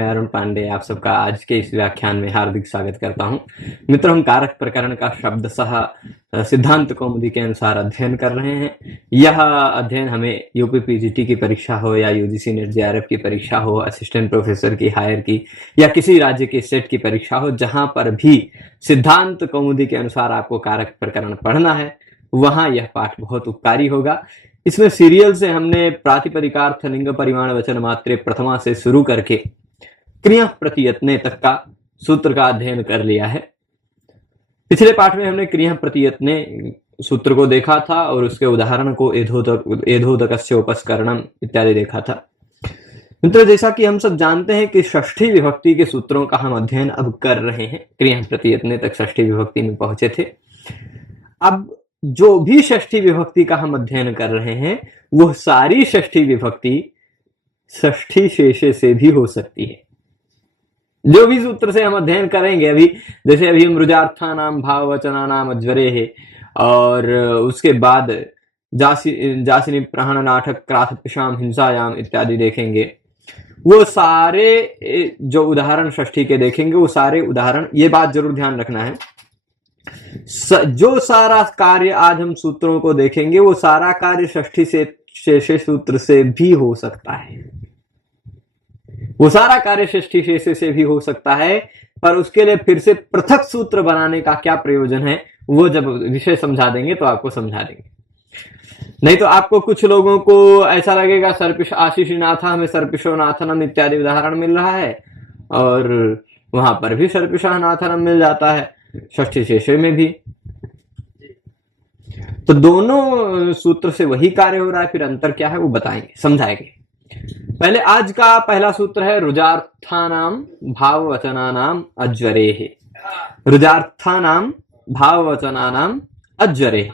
मैं अरुण पांडे आप सबका आज के इस व्याख्यान में हार्दिक स्वागत करता हूं। मित्रों, हम कारक प्रकरण का शब्दशः सिद्धांत कौमुदी के अनुसार अध्ययन कर रहे हैं। यह अध्ययन हमें यूपी पीजीटी की परीक्षा हो या यूजीसी नेट जेआरएफ की परीक्षा हो, असिस्टेंट प्रोफेसर की, हायर की या किसी राज्य की सेट की परीक्षा हो, जहां पर भी सिद्धांत कौमुदी के अनुसार आपको कारक प्रकरण पढ़ना है, वहां यह पाठ बहुत उपकारी होगा। इसमें सीरियल से हमने प्रातिपदिकार्थ, लिंग, परिमाण, वचन, मात्रे प्रथमा से शुरू करके क्रिया प्रत्ययत्ने तक का सूत्र का अध्ययन कर लिया है। पिछले पाठ में हमने क्रिया प्रत्ययत्ने सूत्र को देखा था और उसके उदाहरण को एधोदकस्य उपस्करणम इत्यादि देखा था। मित्रों, जैसा कि हम सब जानते हैं कि षष्ठी विभक्ति के सूत्रों का हम अध्ययन अब कर रहे हैं। क्रिया प्रत्ययत्ने तक षष्ठी विभक्ति में पहुंचे थे। अब जो भी षष्ठी विभक्ति का हम अध्ययन कर रहे हैं, वह सारी षष्ठी विभक्ति षष्ठी शेषे से भी हो सकती है। जो भी सूत्र से हम अध्ययन करेंगे, अभी जैसे अभी हम रुजार्थानाम भाववचनानाम अज्वरे है, और उसके बाद जासिनी प्रहण नाटक क्राथ पिशाम हिंसायाम इत्यादि देखेंगे। वो सारे जो उदाहरण षष्ठी के देखेंगे, वो सारे उदाहरण, ये बात जरूर ध्यान रखना है, जो सारा कार्य आज हम सूत्रों को देखेंगे, वो सारा कार्य षष्ठी से शेषे सूत्र से भी हो सकता है। वो सारा कार्य षष्ठी शेषे से भी हो सकता है, पर उसके लिए फिर से पृथक सूत्र बनाने का क्या प्रयोजन है, वो जब विषय समझा देंगे तो आपको समझा देंगे। नहीं तो आपको कुछ लोगों को ऐसा लगेगा सर्पिश आशीष नाथा, हमें सर्पिशो नाथनम इत्यादि उदाहरण मिल रहा है, और वहां पर भी सर्पिशा नाथनम मिल जाता है, षष्ठी शेषे में भी। तो दोनों सूत्र से वही कार्य हो रहा है, फिर अंतर क्या है वो बताएंगे, समझाएंगे। पहले आज का पहला सूत्र है रुजार्थानाम भाववचनानाम अज्वरेः। रुजार्थानाम भाववचनानाम अज्वरेः।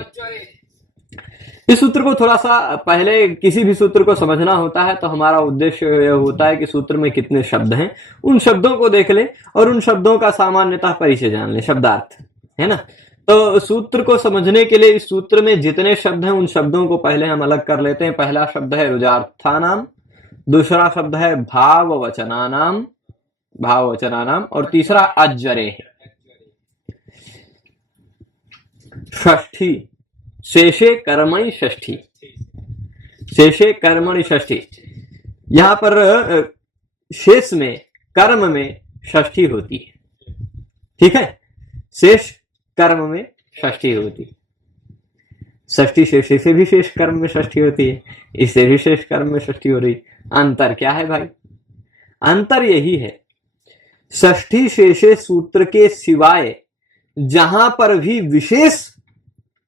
इस सूत्र को थोड़ा सा पहले, किसी भी सूत्र को समझना होता है तो हमारा उद्देश्य यह होता है कि सूत्र में कितने शब्द हैं, उन शब्दों को देख ले और उन शब्दों का सामान्यतः परिचय जान ले, शब्दार्थ, है ना। तो सूत्र को समझने के लिए इस सूत्र में जितने शब्द हैं उन शब्दों को पहले हम अलग कर लेते हैं। पहला शब्द है रुजार्थानाम, दूसरा शब्द है भाववचनानाम, और तीसरा अज्वरेः। षष्ठी, शेषे कर्मणि षष्ठी, शेषे कर्मणि षष्ठी। यहां पर शेष में, कर्म में षष्ठी होती है, ठीक है। शेष कर्म में षष्ठी होती है। षष्ठी शेषे से भी शेष कर्म में षष्ठी होती है, इससे भी शेष कर्म में षष्ठी हो रही। अंतर क्या है भाई? अंतर यही है, षष्ठी शेषे सूत्र के सिवाय जहां पर भी विशेष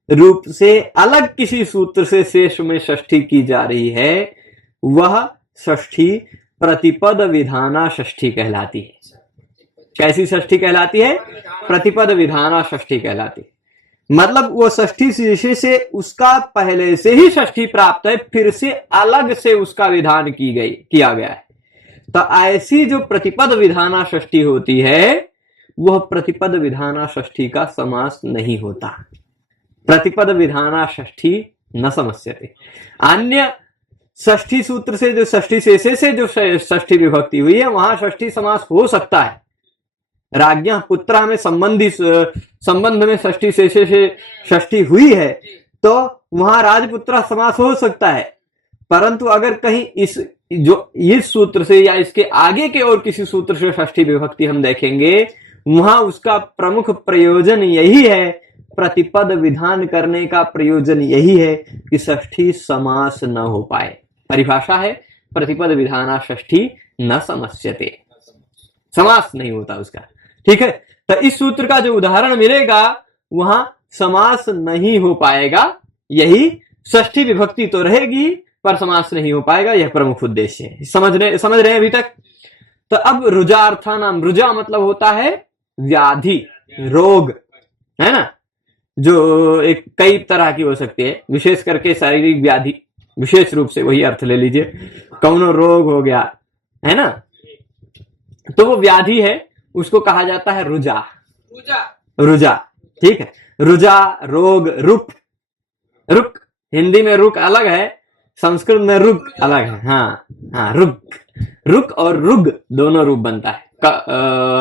रूप से अलग किसी सूत्र से शेष में षष्ठी की जा रही है, वह षष्ठी प्रतिपद विधाना षष्ठी कहलाती है। कैसी षष्ठी कहलाती है? प्रतिपद विधाना षष्ठी कहलाती है। मतलब वो षष्ठी शेषे से उसका पहले से ही षष्ठी प्राप्त है, फिर से अलग से उसका विधान किया गया है। तो ऐसी जो प्रतिपद विधाना षष्ठी होती है, वह प्रतिपद विधाना षष्ठी का समास नहीं होता। प्रतिपद विधाना षष्ठी न समस्यते। अन्य षष्ठी सूत्र से, जो षष्ठी शेषे से जो षष्ठी विभक्ति हुई है, वहां षष्ठी समास हो सकता है। राज्ञा पुत्रा में संबंध में षष्ठी शेषे से षष्ठी हुई है, तो वहां राजपुत्रा समास हो सकता है। परंतु अगर कहीं इस सूत्र से या इसके आगे के और किसी सूत्र से षष्ठी विभक्ति हम देखेंगे, वहां उसका प्रमुख प्रयोजन यही है, प्रतिपद विधान करने का प्रयोजन यही है कि षष्ठी समास न हो पाए। परिभाषा है प्रतिपद विधाना षष्ठी न समस्यते, समास नहीं होता उसका, ठीक है। तो इस सूत्र का जो उदाहरण मिलेगा वहां समास नहीं हो पाएगा। यही षष्ठी विभक्ति तो रहेगी पर समास नहीं हो पाएगा, यह प्रमुख उद्देश्य है। समझ रहे हैं अभी तक? तो अब रुजार्थानाम, रुजा मतलब होता है व्याधि, रोग, है ना, जो एक कई तरह की हो सकती है, विशेष करके शारीरिक व्याधि, विशेष रूप से वही अर्थ ले लीजिए। कौनो रोग हो गया, है ना, तो वो व्याधि है, उसको कहा जाता है रुजा। रुजा, ठीक है। रुजा, रोग, रुक, हिंदी में रुक अलग है, संस्कृत में रुक अलग है। हाँ हाँ, रुक, रुक और रुग दोनों रूप बनता है।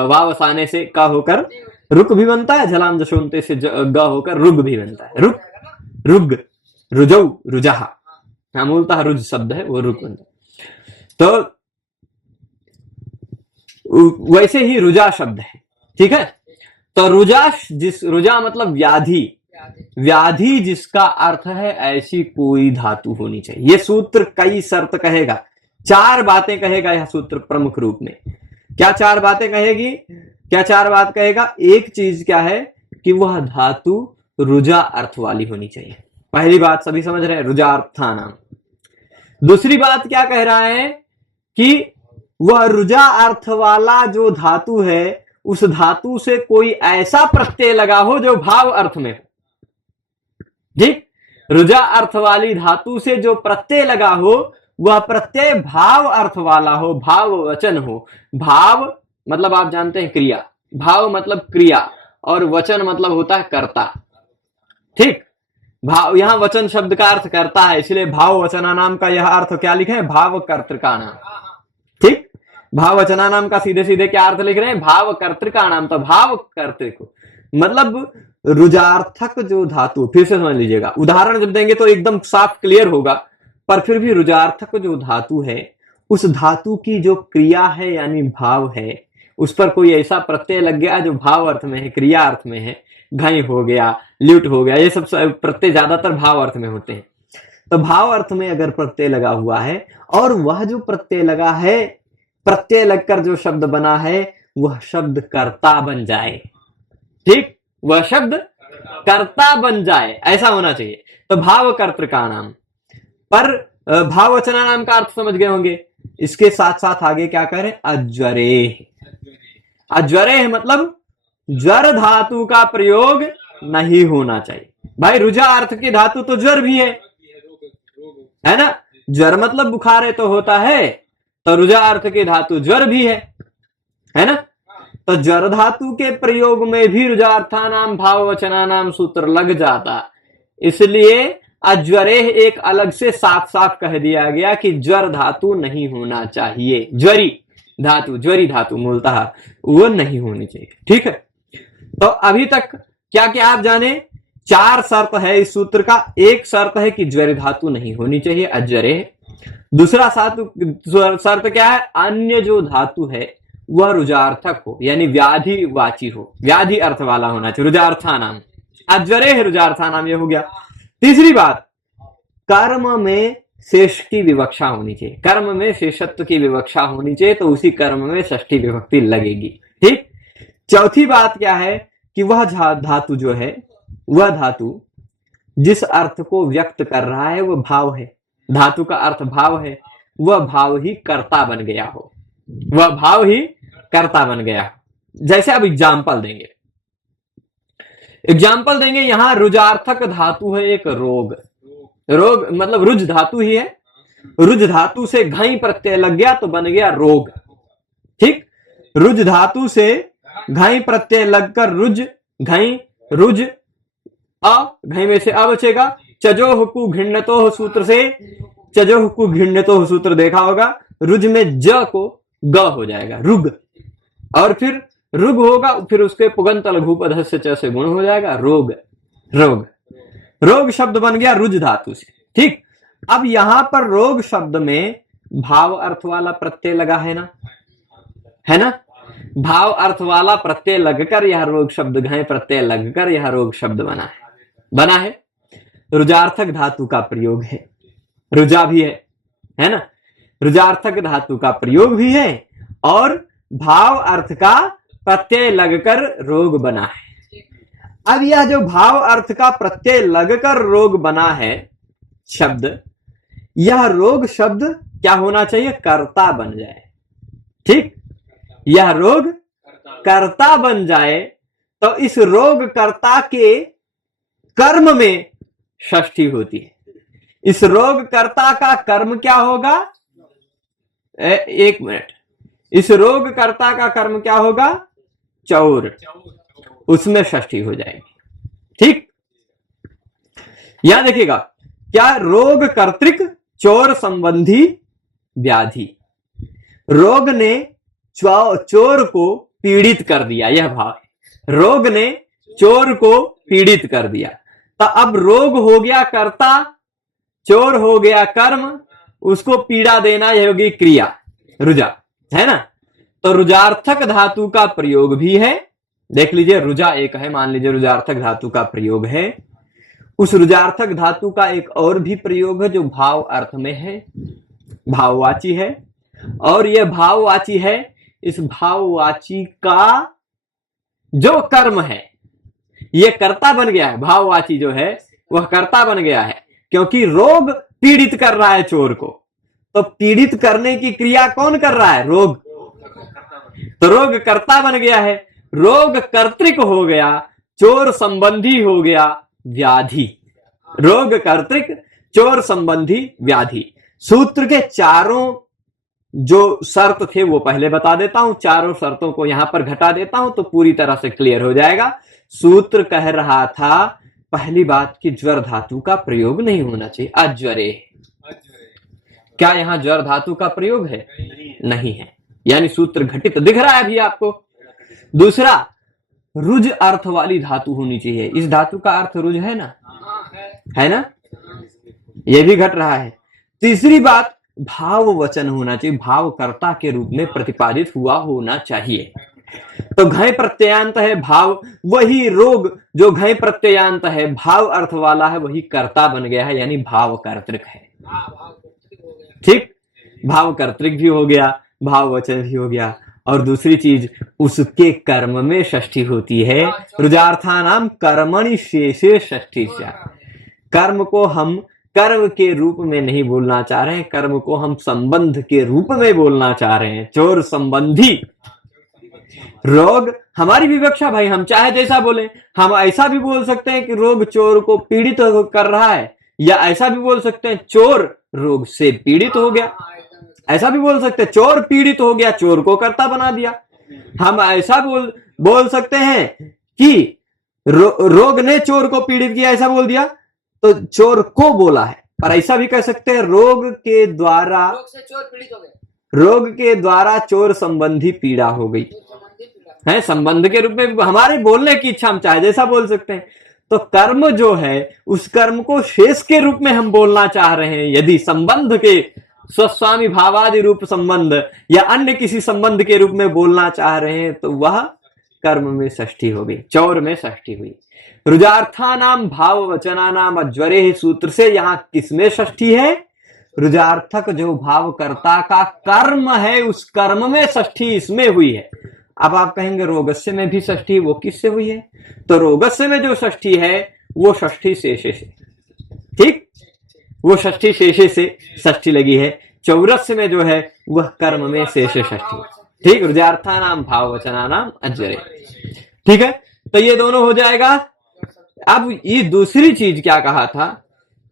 वाव आने से क होकर रुक भी बनता है, झलाम जशोंते से ग होकर रुग भी बनता है। रुक, रुग, रुजौ, रुजहा। हाँ, मूलतः रुज शब्द है, वो रुक बनता है। तो वैसे ही रुजा शब्द है, ठीक है। तो रुजा मतलब व्याधि, व्याधि जिसका अर्थ है ऐसी कोई धातु होनी चाहिए। ये सूत्र कई शर्त कहेगा, 4 बातें कहेगा यह सूत्र प्रमुख रूप में। क्या 4 बातें कहेगी, क्या 4 बात कहेगा? एक चीज क्या है कि वह धातु रुजा अर्थ वाली होनी चाहिए। पहली बात सभी समझ रहे हैं, रुजा अर्थानाम। दूसरी बात क्या कह रहा है कि वह रुजा अर्थ वाला जो धातु है, उस धातु से कोई ऐसा प्रत्यय लगा हो जो भाव अर्थ में हो। ठीक, रुजा अर्थ वाली धातु से जो प्रत्यय लगा हो वह प्रत्यय भाव अर्थ वाला हो, भाव वचन हो। भाव मतलब आप जानते हैं क्रिया, भाव मतलब क्रिया, और वचन मतलब होता है कर्ता। ठीक, भाव, यहां वचन शब्द का अर्थ करता है, इसलिए भाव वचना नाम का यह अर्थ क्या लिखे हैं? भाव कर्तृ का नाम। ठीक, भाव वचना नाम का सीधे सीधे क्या अर्थ लिख रहे हैं? भाव कर्तृ का नाम। तो भाव कर्तृ को मतलब रुजार्थक जो धातु, फिर से समझ लीजिएगा, उदाहरण जब देंगे तो एकदम साफ क्लियर होगा, पर फिर भी रुजार्थक जो धातु है, उस धातु की जो क्रिया है यानी भाव है, उस पर कोई ऐसा प्रत्यय लग गया जो भाव अर्थ में है, क्रिया अर्थ में है। घई हो गया, ल्यूट हो गया, ये सब प्रत्यय ज्यादातर भाव अर्थ में होते हैं। तो भाव अर्थ में अगर प्रत्यय लगा हुआ है और वह जो प्रत्यय लगा है, प्रत्यय लगकर जो शब्द बना है, वह शब्द कर्ता बन जाए। ठीक, वह शब्द कर्ता बन जाए, ऐसा होना चाहिए। तो भाव कर्तृ का नाम। पर भाव वचना नाम का अर्थ समझ गए होंगे। इसके साथ साथ आगे क्या करें? अज्वरे। अज्वरे मतलब ज्वर धातु का प्रयोग नहीं होना चाहिए। भाई रुजा अर्थ की धातु तो ज्वर भी है ना, ज्वर मतलब बुखार है तो होता है, तो रुजा अर्थ की धातु ज्वर भी है ना। तो ज्वर धातु के प्रयोग में भी रुजार्थानाम भाव वचनानाम सूत्र लग जाता, इसलिए अज्वरे एक अलग से साफ साफ कह दिया गया कि ज्वर धातु नहीं होना चाहिए। ज्वरी धातु मूलतः वो नहीं होनी चाहिए। ठीक है, तो अभी तक क्या क्या आप जाने? 4 शर्त है इस सूत्र का। एक शर्त है कि ज्वरी धातु नहीं होनी चाहिए, अज्वरे। दूसरा शर्त क्या है? अन्य जो धातु है वह रुजार्थक हो, यानी व्याधि वाची हो, व्याधि अर्थ वाला होना चाहिए। रुजार्थानाम, अज्वरे है रुजार्थानाम, ये हो गया। तीसरी बात, कर्म में शेष की विवक्षा होनी चाहिए। कर्म में शेषत्व की विवक्षा होनी चाहिए, तो उसी कर्म में षष्ठी विभक्ति लगेगी। ठीक, चौथी बात क्या है कि वह धातु जो है, वह धातु जिस अर्थ को व्यक्त कर रहा है वह भाव है, धातु का अर्थ भाव है, वह भाव ही कर्ता बन गया हो, वह भाव ही कर्ता बन गया। जैसे अब एग्जाम्पल देंगे, यहां रुजार्थक धातु है एक रोग। रोग मतलब रुज धातु ही है, रुज धातु से घई प्रत्यय लग गया तो बन गया रोग। ठीक, रुज धातु से घई प्रत्यय लगकर रुज, घई, रुज, घई में से अ बचेगा। चजोह कु घिण्णतोह सूत्र से, चजोह कु घिण्णतोह सूत्र देखा होगा, रुज में ज को ग हो जाएगा, रुग, और फिर रुग होगा, फिर उसके पुगंत लघुपध से च से गुण हो जाएगा, रोग। रोग, रोग शब्द बन गया रुज धातु से। ठीक, अब यहां पर रोग शब्द में भाव अर्थ वाला प्रत्यय लगा है ना, भाव अर्थ वाला प्रत्यय लगकर यह रोग शब्द, घय प्रत्यय लगकर यह रोग शब्द बना है। रुजार्थक धातु का प्रयोग है, रुजा भी है ना, रुजार्थक धातु का प्रयोग भी है और भाव अर्थ का प्रत्यय लगकर रोग बना है। अब यह जो भाव अर्थ का प्रत्यय लगकर रोग बना है शब्द, यह रोग शब्द क्या होना चाहिए? कर्ता बन जाए। ठीक, यह रोग कर्ता बन जाए, तो इस रोग कर्ता के कर्म में षष्ठी होती है। इस रोग कर्ता का कर्म क्या होगा? एक मिनट, इस रोग कर्ता का कर्म क्या होगा? चौर, उसमें षष्ठी हो जाएगी। ठीक, यहां देखिएगा, क्या रोग कर्तृक चोर संबंधी व्याधि। रोग ने चोर को पीड़ित कर दिया, यह भाव है। रोग ने चोर को पीड़ित कर दिया। तो अब रोग हो गया कर्ता, चोर हो गया कर्म, उसको पीड़ा देना यह होगी क्रिया, रुजा, है ना। तो रुजार्थक धातु का प्रयोग भी है। देख लीजिए, रुजा एक है, मान लीजिए रुजार्थक धातु का प्रयोग है। उस रुजार्थक धातु का एक और भी प्रयोग है जो भाव अर्थ में है, भाववाची है। और यह भाववाची है, इस भाववाची का जो कर्म है यह कर्ता बन गया है। भाववाची जो है वह कर्ता बन गया है, क्योंकि रोग पीड़ित कर रहा है चोर को। तो पीड़ित करने की क्रिया कौन कर रहा है? रोग। तो रोग कर्ता बन गया है, रोग कर्तृक हो गया, चोर संबंधी हो गया व्याधि। रोग कर्तृक, चोर संबंधी व्याधि। सूत्र के चारों जो शर्त थे वो पहले बता देता हूं, चारों शर्तों को यहां पर घटा देता हूं तो पूरी तरह से क्लियर हो जाएगा। सूत्र कह रहा था पहली बात कि ज्वर धातु का प्रयोग नहीं होना चाहिए, अज्वरे। क्या यहां ज्वर धातु का प्रयोग है? नहीं है, यानी सूत्र घटित दिख रहा है अभी आपको। दूसरा, रुज अर्थ वाली धातु होनी चाहिए। इस धातु का अर्थ रुज है ना, है ना, यह भी घट रहा है। तीसरी बात, भाव वचन होना चाहिए, भावकर्ता के रूप में प्रतिपादित हुआ होना चाहिए। तो घय प्रत्ययांत है भाव, वही रोग जो घय प्रत्ययांत है, भाव अर्थ वाला है, वही कर्ता बन गया है, यानी भाव कर्तृक है। ठीक, भाव कर्तृक भी हो गया, भाव वचन भी हो गया। और दूसरी चीज, उसके कर्म में षष्ठी होती है। रुजार्थानाम कर्मणि शेषे षष्ठी। कर्म को हम कर्म के रूप में नहीं बोलना चाह रहे हैं, कर्म को हम संबंध के रूप में बोलना चाह रहे हैं। चोर संबंधी रोग, हमारी विवक्षा भाई, हम चाहे जैसा बोले। हम ऐसा भी बोल सकते हैं कि रोग चोर को पीड़ित कर रहा है, या ऐसा भी बोल सकते हैं चोर रोग से पीड़ित हो गया। ऐसा भी बोल सकते हैं चोर पीड़ित हो गया, चोर को कर्ता बना दिया। हम ऐसा बोल सकते हैं कि रोग ने चोर को पीड़ित किया, ऐसा बोल दिया तो चोर को बोला है। पर ऐसा भी कह सकते हैं रोग के द्वारा, रोग से चोर पीड़ित हो गए, रोग के द्वारा चोर संबंधी पीड़ा हो गई है। संबंध के रूप में हमारे बोलने की इच्छा, हम चाहे जैसा बोल सकते हैं। तो कर्म जो है उस कर्म को शेष के रूप में हम बोलना चाह रहे हैं। यदि संबंध के स्वस्वामी भावादि रूप संबंध या अन्य किसी संबंध के रूप में बोलना चाह रहे हैं तो वह कर्म में षष्ठी हो गई, चौर में षष्ठी हुई। रुजार्थानाम भाव वचनानाम अज्वरे सूत्र से यहां किसमें षष्ठी है? रुजार्थक जो भावकर्ता का कर्म है उस कर्म में षष्ठी इसमें हुई है। अब आप कहेंगे रोगस्य में भी षष्ठी, वो किससे हुई है? तो रोगस्य में जो षष्ठी है वो षष्ठी शेषे से, ठीक, वो षष्ठी शेषे से षष्ठी लगी है। चौरस्य में जो है वह कर्म में शेषे षष्ठी, ठीक। रुजार्थानाम भाव वचनानाम अज्वरे, ठीक है। तो ये दोनों हो जाएगा। अब ये दूसरी चीज क्या कहा था,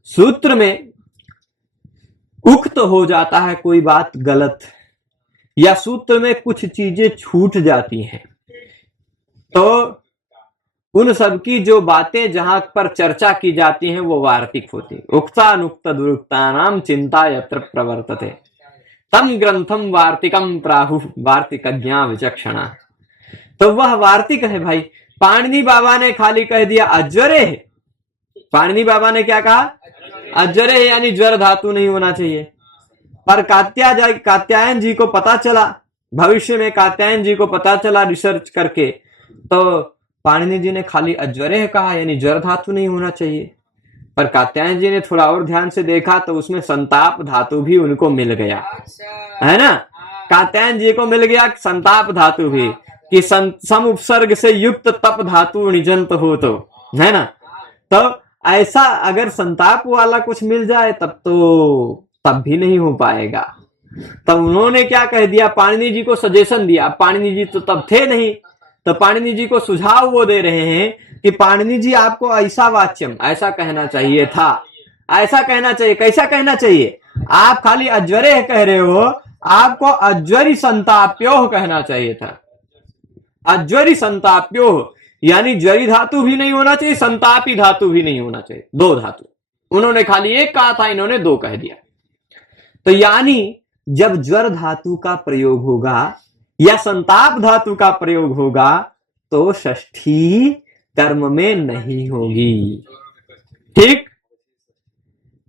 सूत्र में उक्त हो जाता है कोई बात गलत, या सूत्र में कुछ चीजें छूट जाती हैं, तो उन सब की जो बातें जहां पर चर्चा की जाती हैं वो वार्तिक होती। उक्तानुक्त दुरुक्तानाम चिंता यत्र प्रवर्तते तम ग्रंथम वार्तिकम प्राहु वार्तिकज्ञा विचक्षणा। तो वह वार्तिक है भाई। पाणिनि बाबा ने खाली कह दिया अज्वरे है। पाणिनि बाबा ने क्या कहा? अज्वरे है, यानी ज्वर धातु नहीं होना चाहिए। पर कात्यायन जी को पता चला, भविष्य में कात्यायन जी को पता चला रिसर्च करके, तो पाणिनि जी ने खाली अज्वरे कहा, यानी ज्वर धातु नहीं होना चाहिए। पर कात्यायन जी ने थोड़ा और ध्यान से देखा तो उसमें संताप धातु भी उनको मिल गया, है ना। कात्यायन जी को मिल गया संताप धातु भी, कि सम उपसर्ग से युक्त तप धातु निजंत हो, तो है ना। तो ऐसा अगर संताप वाला कुछ मिल जाए तब भी नहीं हो पाएगा। तब उन्होंने क्या कह दिया, पाणिनि जी को सजेशन दिया। पाणिनि जी तो तब थे नहीं, तो पाणिनि जी को सुझाव वो दे रहे हैं कि पाणिनि जी आपको ऐसा वाच्यम, ऐसा कहना चाहिए था, ऐसा कहना चाहिए। कैसा कहना चाहिए? आप खाली अज्वरे कह रहे हो, आपको अज्वरी संताप्यो कहना चाहिए था। अज्वरी संताप्यो, यानी ज्वरी धातु भी नहीं होना चाहिए, संतापी धातु भी नहीं होना चाहिए, दो धातु। उन्होंने खाली एक कहा था, इन्होंने दो कह दिया। तो यानी जब ज्वर धातु का प्रयोग होगा या संताप धातु का प्रयोग होगा तो षष्ठी कर्म में नहीं होगी। ठीक,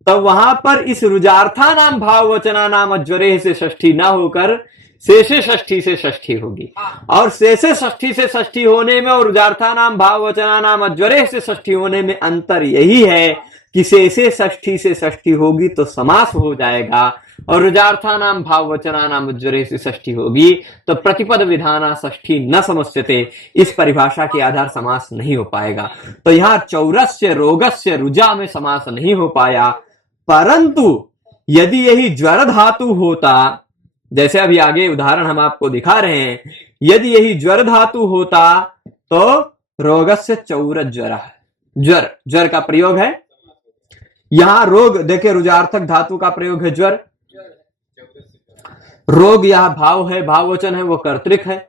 तो वहां पर इस रुजार्था नाम भाव वचना नाम अज्वरे से षष्ठी ना होकर शेषे षष्ठी से षष्ठी होगी। और शेषे षष्ठी से षष्ठी होने में और रुजार्था नाम भाव वचना नाम अज्वरे से षष्ठी होने में अंतर यही है कि शेषे षष्ठी से षष्ठी होगी तो समास हो जाएगा और रुजार्था नाम भाव वचना नाम अज्वरे से षष्ठी होगी तो प्रतिपद विधाना षष्ठी न समस्यते, इस परिभाषा के आधार समास नहीं हो पाएगा। तो यहां चौरस्य रोगस्य रुजा में समास नहीं हो पाया, परंतु यदि यही ज्वर धातु होता, जैसे अभी आगे उदाहरण हम आपको दिखा रहे हैं, यदि यही ज्वर धातु होता तो रोगस्य चौर ज्वर, ज्वर ज्वर का प्रयोग है। यहां रोग देखे रुजार्थक धातु का प्रयोग है ज्वर, रोग यह भाव है, भाव वचन है, वो कर्तृक है,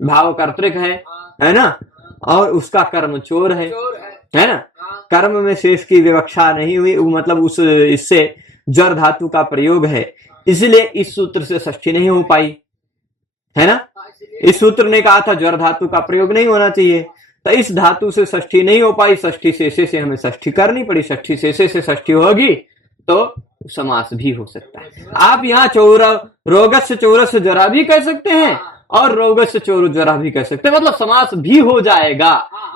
भाव कर्तृक है ना, और उसका कर्म चोर है ना। कर्म में शेष की विवक्षा नहीं हुई, मतलब उस इससे ज्वर धातु का प्रयोग है, इसलिए इस सूत्र से षष्ठी नहीं हो पाई, है ना। इस सूत्र ने कहा था ज्वर धातु का प्रयोग नहीं होना चाहिए, तो इस धातु से षष्ठी नहीं हो पाई, षष्ठी शेषे से हमें षष्ठी करनी पड़ी। षष्ठी शेषे से षष्ठी होगी तो समास भी हो सकता है। आप यहाँ चौर रोगस्य चौरस्य ज्वरा भी कह सकते हैं और रोगस्य चौर ज्वरा भी कह सकते हैं, मतलब समास भी हो जाएगा।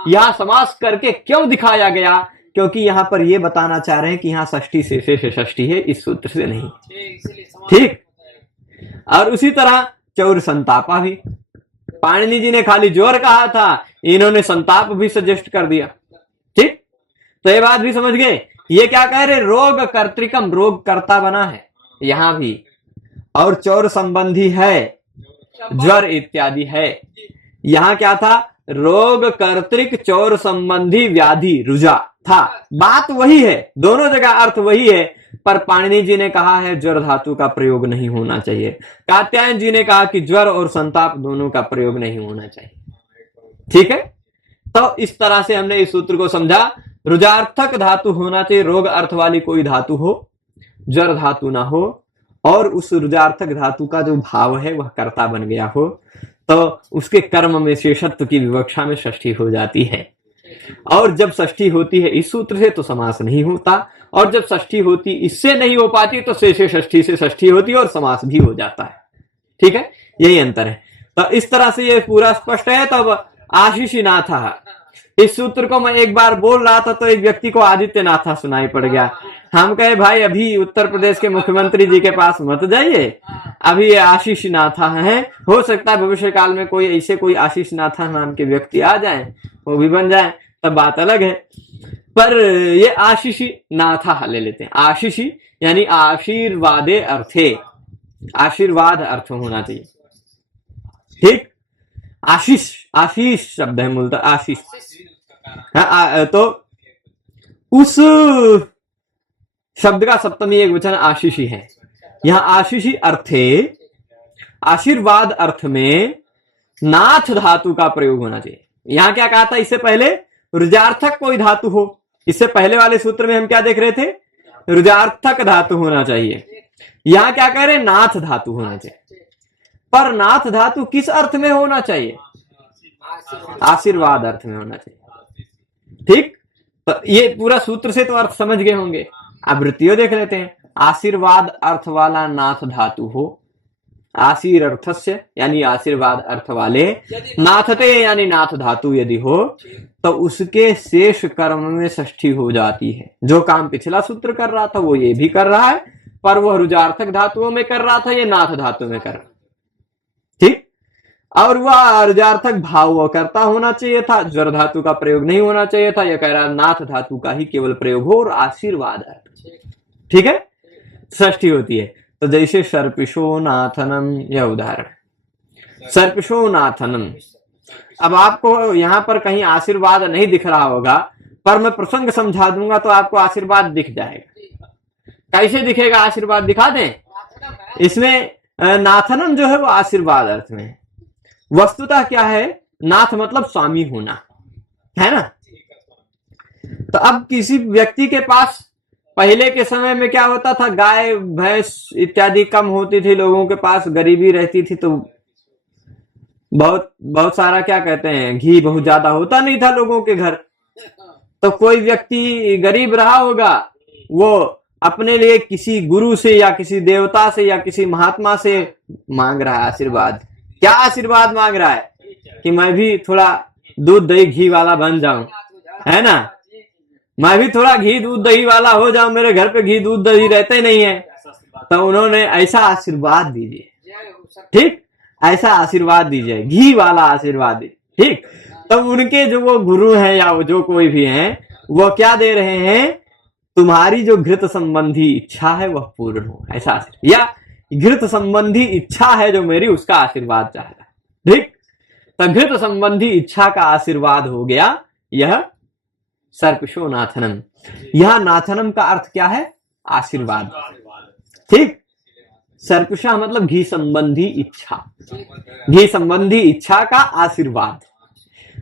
यहाँ समास करके क्यों दिखाया गया, क्योंकि यहाँ पर ये बताना चाह रहे हैं कि यहाँ षष्ठी शेषे से षष्ठी है, इस सूत्र से नहीं। ठीक, और उसी तरह चौर संतापा भी, पाणिनि जी ने खाली जोर कहा था, इन्होंने संताप भी सजेस्ट कर दिया। ठीक, तो ये बात भी समझ गए। ये क्या कह रहे, रोग कर्तृकम, रोग कर्ता बना है यहां भी, और चौर संबंधी है, ज्वर इत्यादि है। यहां क्या था, रोग कर्तृक चौर संबंधी व्याधि रुजा था, बात वही है, दोनों जगह अर्थ वही है, पर पाणिनि जी ने कहा है ज्वर धातु का प्रयोग नहीं होना चाहिए, कात्यायन जी ने कहा कि ज्वर और संताप दोनों का प्रयोग नहीं होना चाहिए। ठीक है, तो इस तरह से हमने इस सूत्र को समझा। रुजार्थक धातु होना चाहिए, रोग अर्थ वाली कोई धातु हो, ज्वर धातु ना हो, और उस रुजार्थक धातु का जो भाव है वह कर्ता बन गया हो, तो उसके कर्म में शेषत्व की विवक्षा में षष्ठी हो जाती है। और जब षष्ठी होती है इस सूत्र से तो समास नहीं होता, और जब षष्ठी होती इससे नहीं हो पाती तो शेषे षष्ठी से षष्ठी होती है और समास भी हो जाता है। ठीक है, यही अंतर है। तो इस तरह से ये पूरा स्पष्ट है। तब आशीषनाथ, इस सूत्र को मैं एक बार बोल रहा था तो एक व्यक्ति को आदित्यनाथ सुनाई पड़ गया। हम कहे भाई अभी उत्तर प्रदेश के मुख्यमंत्री जी के पास मत जाइए, अभी ये आशीषनाथ हैं, हो सकता है भविष्य काल में कोई ऐसे कोई आशीषनाथ नाम के व्यक्ति आ जाएं, वो भी बन जाए, तब बात अलग है। पर ये आशीषनाथ ले लेते हैं। आशीषी यानी आशीर्वादे अर्थे, आशीर्वाद अर्थ होना चाहिए। ठीक, आशीष, आशीष शब्द है मूलतः, आशीष। तो उस शब्द का सप्तमी एक वचन आशीषी है। यहां आशीषी अर्थे, आशीर्वाद अर्थ में नाथ धातु का प्रयोग होना चाहिए। यहां क्या कहा था, इससे पहले रुजार्थक कोई धातु हो, इससे पहले वाले सूत्र में हम क्या देख रहे थे, रुजार्थक धातु होना चाहिए। यहां क्या कह रहे, नाथ धातु होना चाहिए। पर नाथ धातु किस अर्थ में होना चाहिए, आशीर्वाद अर्थ में होना चाहिए। ठीक, तो ये पूरा सूत्र से तो अर्थ समझ गए होंगे। अब वृत्तियों देख लेते हैं। आशीर्वाद अर्थ वाला नाथ धातु हो, आशीर अर्थस्य यानी आशीर्वाद अर्थ वाले, नाथते यानी नाथ धातु यदि हो तो उसके शेष कर्म में षष्ठी हो जाती है। जो काम पिछला सूत्र कर रहा था वो ये भी कर रहा है, पर वह रुजार्थक धातुओं में कर रहा था, ये नाथ धातु में कर रहा। ठीक, और वह रुजार्थक भाव करता होना चाहिए था, ज्वर धातु का प्रयोग नहीं होना चाहिए था। यह कह रहा नाथ धातु का ही केवल प्रयोग हो और आशीर्वाद अर्थ। ठीक है, षष्ठी होती है। तो जैसे सर्पिशो नाथनम, यह उदाहरण सर्पिशो नाथनम। अब आपको यहां पर कहीं आशीर्वाद नहीं दिख रहा होगा, पर मैं प्रसंग समझा दूंगा तो आपको आशीर्वाद दिख जाएगा। कैसे दिखेगा आशीर्वाद, दिखा दें। इसमें नाथनम जो है वो आशीर्वाद अर्थ में है। वस्तुतः क्या है, नाथ मतलब स्वामी होना, है ना। तो अब किसी व्यक्ति के पास पहले के समय में क्या होता था, गाय भैंस इत्यादि कम होती थी, लोगों के पास गरीबी रहती थी, तो बहुत बहुत सारा क्या कहते हैं, घी बहुत ज्यादा होता नहीं था लोगों के घर। तो कोई व्यक्ति गरीब रहा होगा, वो अपने लिए किसी गुरु से या किसी देवता से या किसी महात्मा से मांग रहा है आशीर्वाद। क्या आशीर्वाद मांग रहा है? कि मैं भी थोड़ा दूध दही घी वाला बन जाऊं, है ना, मैं भी थोड़ा घी दूध दही वाला हो जाऊं, मेरे घर पे घी दूध दही रहते नहीं है। तो उन्होंने ऐसा आशीर्वाद दीजिए, ठीक, ऐसा आशीर्वाद दीजिए, घी वाला आशीर्वाद दीजिए, ठीक। तब उनके जो वो गुरु हैं या वो जो कोई भी हैं, वो क्या दे रहे हैं, तुम्हारी जो घृत संबंधी इच्छा है वह पूर्ण हो, ऐसा, या घृत संबंधी इच्छा है जो मेरी, उसका आशीर्वाद चाह रहा है, ठीक। तो घृत संबंधी इच्छा का आशीर्वाद हो गया यह सर्पिशो नाथनम। यह नाथनम का अर्थ क्या है? आशीर्वाद, ठीक। सर्पिशा मतलब घी संबंधी इच्छा, घी संबंधी इच्छा का आशीर्वाद।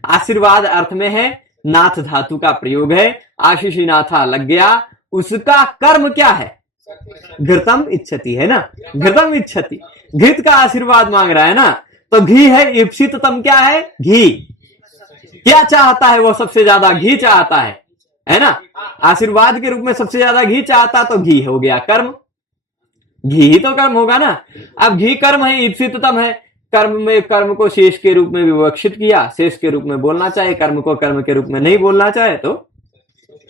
आशीर्वाद अर्थ में है, नाथ धातु का प्रयोग है, आशीषी नाथा लग गया, उसका कर्म क्या है? घृतम इच्छति, है ना, घृतम इच्छति, घृत का आशीर्वाद मांग रहा है ना। तो घी है, इप्सिततम क्या है? घी। क्या चाहता है वो? सबसे ज्यादा घी चाहता है ना। आशीर्वाद के रूप में सबसे ज्यादा घी चाहता, तो घी हो गया कर्म, घी ही तो कर्म होगा ना। अब घी कर्म है, इप्सिततम है, कर्म में कर्म को शेष के रूप में विवक्षित किया, शेष के रूप में बोलना चाहे, कर्म को कर्म के रूप में नहीं बोलना चाहे तो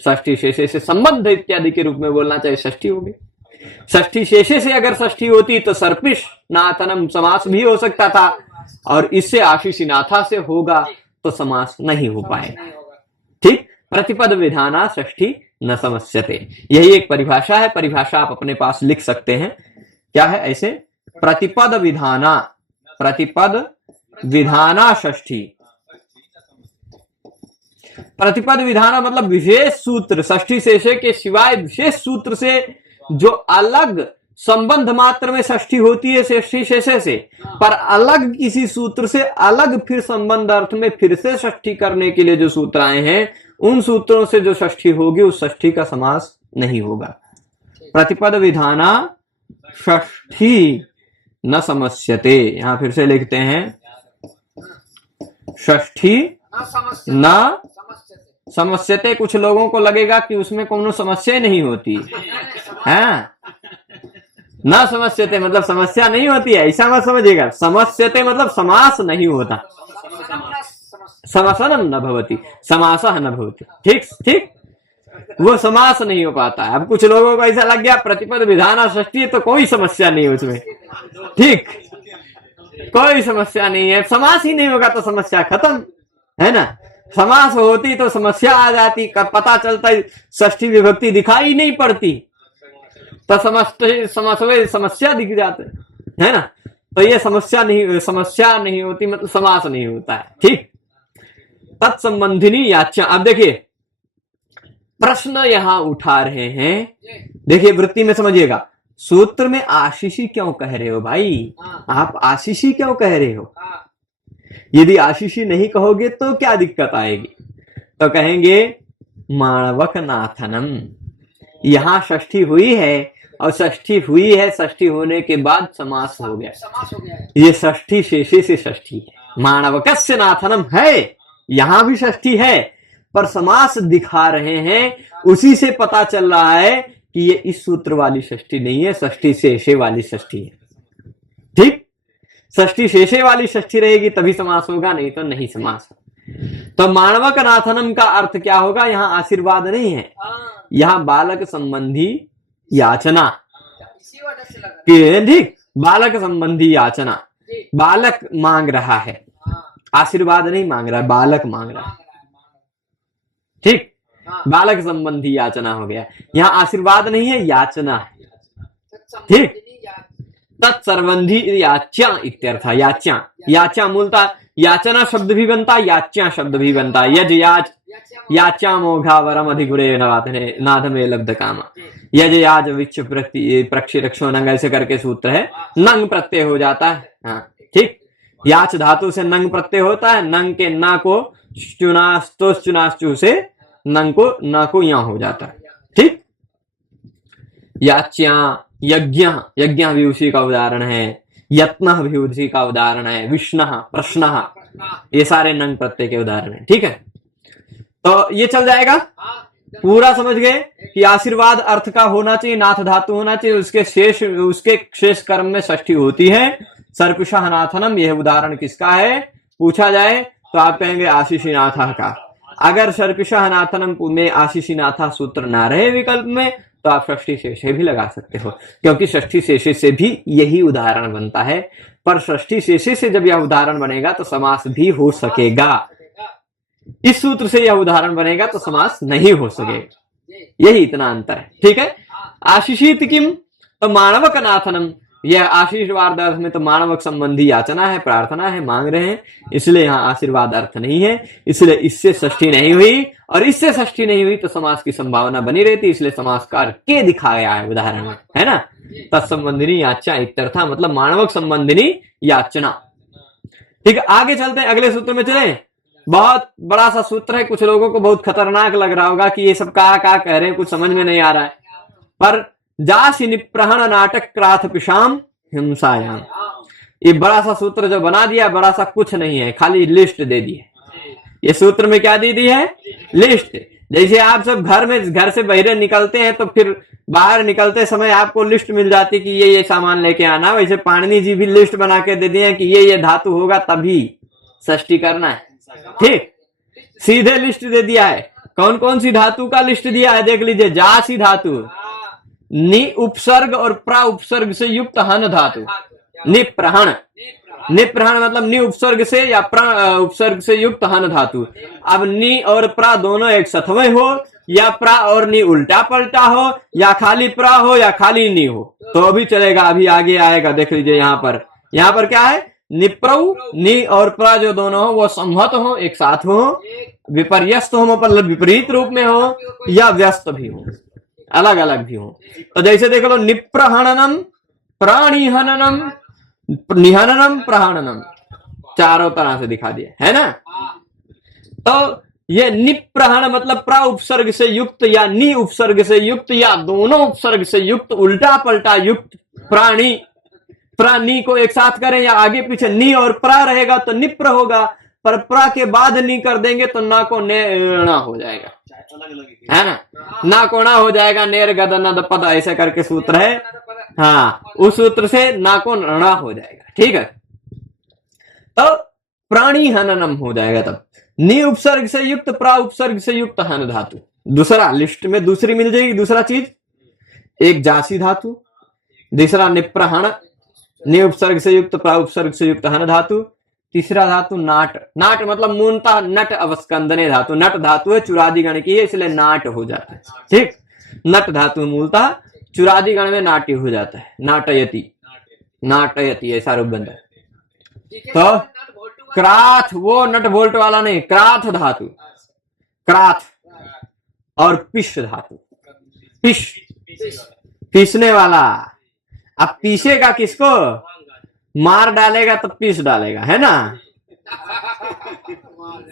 षष्ठी शेषे से संबंध इत्यादि के रूप में बोलना चाहे, षष्ठी होगी। षष्ठी शेषे से अगर षष्ठी होती तो सर्पिश नाथनम समास भी हो सकता था, और इससे आशीषी नाथा से होगा तो समास नहीं हो पाएगा, ठीक। प्रतिपद विधाना षष्ठी न समस्यते, यही एक परिभाषा है। परिभाषा आप अपने पास लिख सकते हैं, क्या है ऐसे, प्रतिपद विधाना, प्रतिपद विधाना षष्ठी। प्रतिपद विधाना मतलब विशेष सूत्र, षष्ठी शेषे के सिवाय विशेष सूत्र से जो अलग संबंध मात्र में षष्ठी होती है षष्ठी शेषे से, पर अलग किसी सूत्र से अलग फिर संबंध अर्थ में फिर से षष्ठी करने के लिए जो सूत्र आए हैं, उन सूत्रों से जो षष्ठी होगी उस षष्ठी का समास नहीं होगा। प्रतिपद विधाना षष्ठी न समस्यते, यहां फिर से लिखते हैं, षष्ठी न समस्यते। कुछ लोगों को लगेगा कि उसमें कोनो समस्या नहीं होती है, न समस्यते मतलब समस्या नहीं होती है, ऐसा मत समझिएगा। समस्यते मतलब समास नहीं होता, समासनम न भवति, समासः न भवति, ठीक ठीक, वो समास नहीं हो पाता है। अब कुछ लोगों को ऐसा लग गया प्रतिपद विधाना षष्ठी तो कोई समस्या नहीं है उसमें, ठीक, कोई समस्या नहीं है, समास ही नहीं होगा तो समस्या खत्म, है ना। समास होती तो समस्या आ जाती, पता चलता षष्ठी विभक्ति दिखाई नहीं पड़ती, तो समस्या दिख जाते, है ना। तो ये समस्या नहीं होती, मतलब समास नहीं होता है, ठीक। तत्संबंधिनी याच्या। अब देखिए प्रश्न यहां उठा रहे हैं, देखिए वृत्ति में समझिएगा, सूत्र में आशीषी क्यों कह रहे हो भाई, आप आशीषी क्यों कह रहे हो? यदि आशीषी नहीं कहोगे तो क्या दिक्कत आएगी? तो कहेंगे माणवक नाथनम, यहां षष्ठी हुई है और षष्ठी हुई है, षष्ठी होने के बाद समास हो गया, ये षष्ठी शेषे से षष्ठी है। माणवकस्य नाथनम है, यहां भी षष्ठी है पर समास दिखा रहे हैं, उसी से पता चल रहा है कि ये इस सूत्र वाली षष्ठी नहीं है, षष्ठी शेषे वाली षष्ठी है, ठीक। षष्ठी शेषे वाली षष्ठी रहेगी तभी समास होगा, नहीं तो नहीं समास। तो माणवक नाथनम का अर्थ क्या होगा? यहाँ आशीर्वाद नहीं है, यहाँ बालक संबंधी याचना, ठीक, बालक संबंधी याचना, बालक मांग रहा है, आशीर्वाद नहीं मांग रहा है, बालक मांग रहा है, ठीक, बालक संबंधी याचना हो गया। यहाँ आशीर्वाद नहीं है, याचना है, ठीक। तत्सर्वंधी याच्या इत्यर्थ, याच्या, याच्या मूलतः याचना शब्द भी बनता, याच्या शब्द भी बनता, यज याच, याच्या मोघा वरम अधिगुरे नाथ में लब्ध कामा, यज याज विच प्रक्षि रक्षो नंग, ऐसे करके सूत्र है, नंग प्रत्यय हो जाता है, हाँ ठीक। याच धातु से नंग प्रत्यय होता है, नंग के ना को चुनास्तु से नंग को ना को यहां हो जाता है, ठीक। याच्या, यज्ञ, यज्ञ भी उसी का उदाहरण है, यत्न भी उसी का उदाहरण है, विष्ण, प्रश्न, ये सारे नंग प्रत्यय के उदाहरण है। ठीक है, तो ये चल जाएगा। पूरा समझ गए कि आशीर्वाद अर्थ का होना चाहिए, नाथ धातु होना चाहिए, उसके शेष कर्म में षष्ठी होती है। सर्पिषः नाथनम, यह उदाहरण किसका है पूछा जाए तो आप कहेंगे आशीषी नाथा का। अगर सर्पिषः नाथनम में आशीषी नाथा सूत्र ना रहे विकल्प में तो आप षष्ठी शेषे भी लगा सकते हो, क्योंकि षष्ठी शेषे से भी यही उदाहरण बनता है। पर षष्ठी शेषे से जब यह उदाहरण बनेगा तो समास भी हो सकेगा, इस सूत्र से यह उदाहरण बनेगा तो समास नहीं हो सकेगा, यही इतना अंतर है। ठीक है, आशीषित किम, तो मानवक नाथनम, यह आशीर्वाद अर्थ में तो मानवक संबंधी याचना है, प्रार्थना है, मांग रहे हैं, इसलिए यहाँ आशीर्वाद अर्थ नहीं है, इसलिए इससे षष्ठी नहीं हुई, और इससे षष्ठी नहीं हुई तो समास की संभावना बनी रहती, इसलिए समासकार के दिखाया है उदाहरण में, है ना। तत्संबंधिनी याचा इत्यर्था, मतलब मानवक संबंधिनी याचना। ठीक है, आगे चलते हैं, अगले सूत्र में चले। बहुत बड़ा सा सूत्र है, कुछ लोगों को बहुत खतरनाक लग रहा होगा कि ये सब क्या कह रहे हैं, कुछ समझ में नहीं आ रहा है। पर जासी निप्रहण नाटक क्राथ पिशाम हिंसायाम, ये बड़ा सा सूत्र जो बना दिया, बड़ा सा कुछ नहीं है, खाली लिस्ट दे दी है। ये सूत्र में क्या दे दी है, लिस्ट। जैसे आप सब घर से बाहर निकलते हैं तो फिर बाहर निकलते समय आपको लिस्ट मिल जाती कि ये सामान लेके आना, वैसे पाणिनि जी भी लिस्ट बना के दे दिए कि ये धातु होगा तभी षष्ठी करना है। ठीक, सीधे लिस्ट दे दिया है। कौन कौन सी धातु का लिस्ट दिया है देख लीजिए। जासी धातु, नि उपसर्ग और प्रा उपसर्ग से युक्त हन धातु, निप्रहण, निप्रहण मतलब नि उपसर्ग से या प्रा उपसर्ग से युक्त हन धातु। अब नि और प्रा दोनों एक सथवे हो, या प्रा और नि उल्टा पलटा हो, या खाली प्रा हो या खाली नि हो तो भी चलेगा। अभी आगे आएगा, देख लीजिए यहाँ पर क्या है, निप्रौ, नि और प्रा जो दोनों हो वो संहत हो, एक साथ हो, विपर्यस्त हो मतलब विपरीत रूप में हो, या व्यस्त भी हो, अलग अलग भी हो। तो जैसे देख लो, निप्रहणनम, प्राणिहननम, निहननम, प्रहणनम, चारों तरह से दिखा दिया है ना। तो ये निप्रहण मतलब प्रा उपसर्ग से युक्त या नि उपसर्ग से युक्त या दोनों उपसर्ग से युक्त, उल्टा पलटा युक्त प्राणी, प्राणी को एक साथ करें या आगे पीछे नि और प्रा रहेगा तो निप्र होगा, पर प्रा के बाद नि कर देंगे तो ना को नेणा हो जाएगा, है ना, ना को ना हो जाएगा, नेर गद नद पद ऐसे करके सूत्र है। हाँ, उस सूत्र से ना को णा हो जाएगा। ठीक है, तो प्राणी हननम हो जाएगा। तब नि उपसर्ग से युक्त, प्रा उपसर्ग से युक्त हन धातु। दूसरा लिस्ट में दूसरी मिल जाएगी, दूसरा चीज, एक जासी धातु, दूसरा निप्रहण, नि उपसर्ग से युक्त, प्रा उपसर्ग से युक्त हन धातु, तीसरा धातु नाट, नाट मतलब मूलतः नट अवस्कंदने धातु, नट धातु है, चुरादी गण की है इसलिए नाट हो जाता है। ठीक, नट धातु मूलतः चुरादी गण में नाट्य हो जाता है, नाटयति, नाटयति ऐसा रूप बनता है। तो क्राथ, वो नट बोल्ट वाला नहीं, क्राथ धातु, क्राथ, और पिश धातु, पिश पीसने वाला। अब पीसेगा किसको, मार डालेगा तो पीस डालेगा, है ना।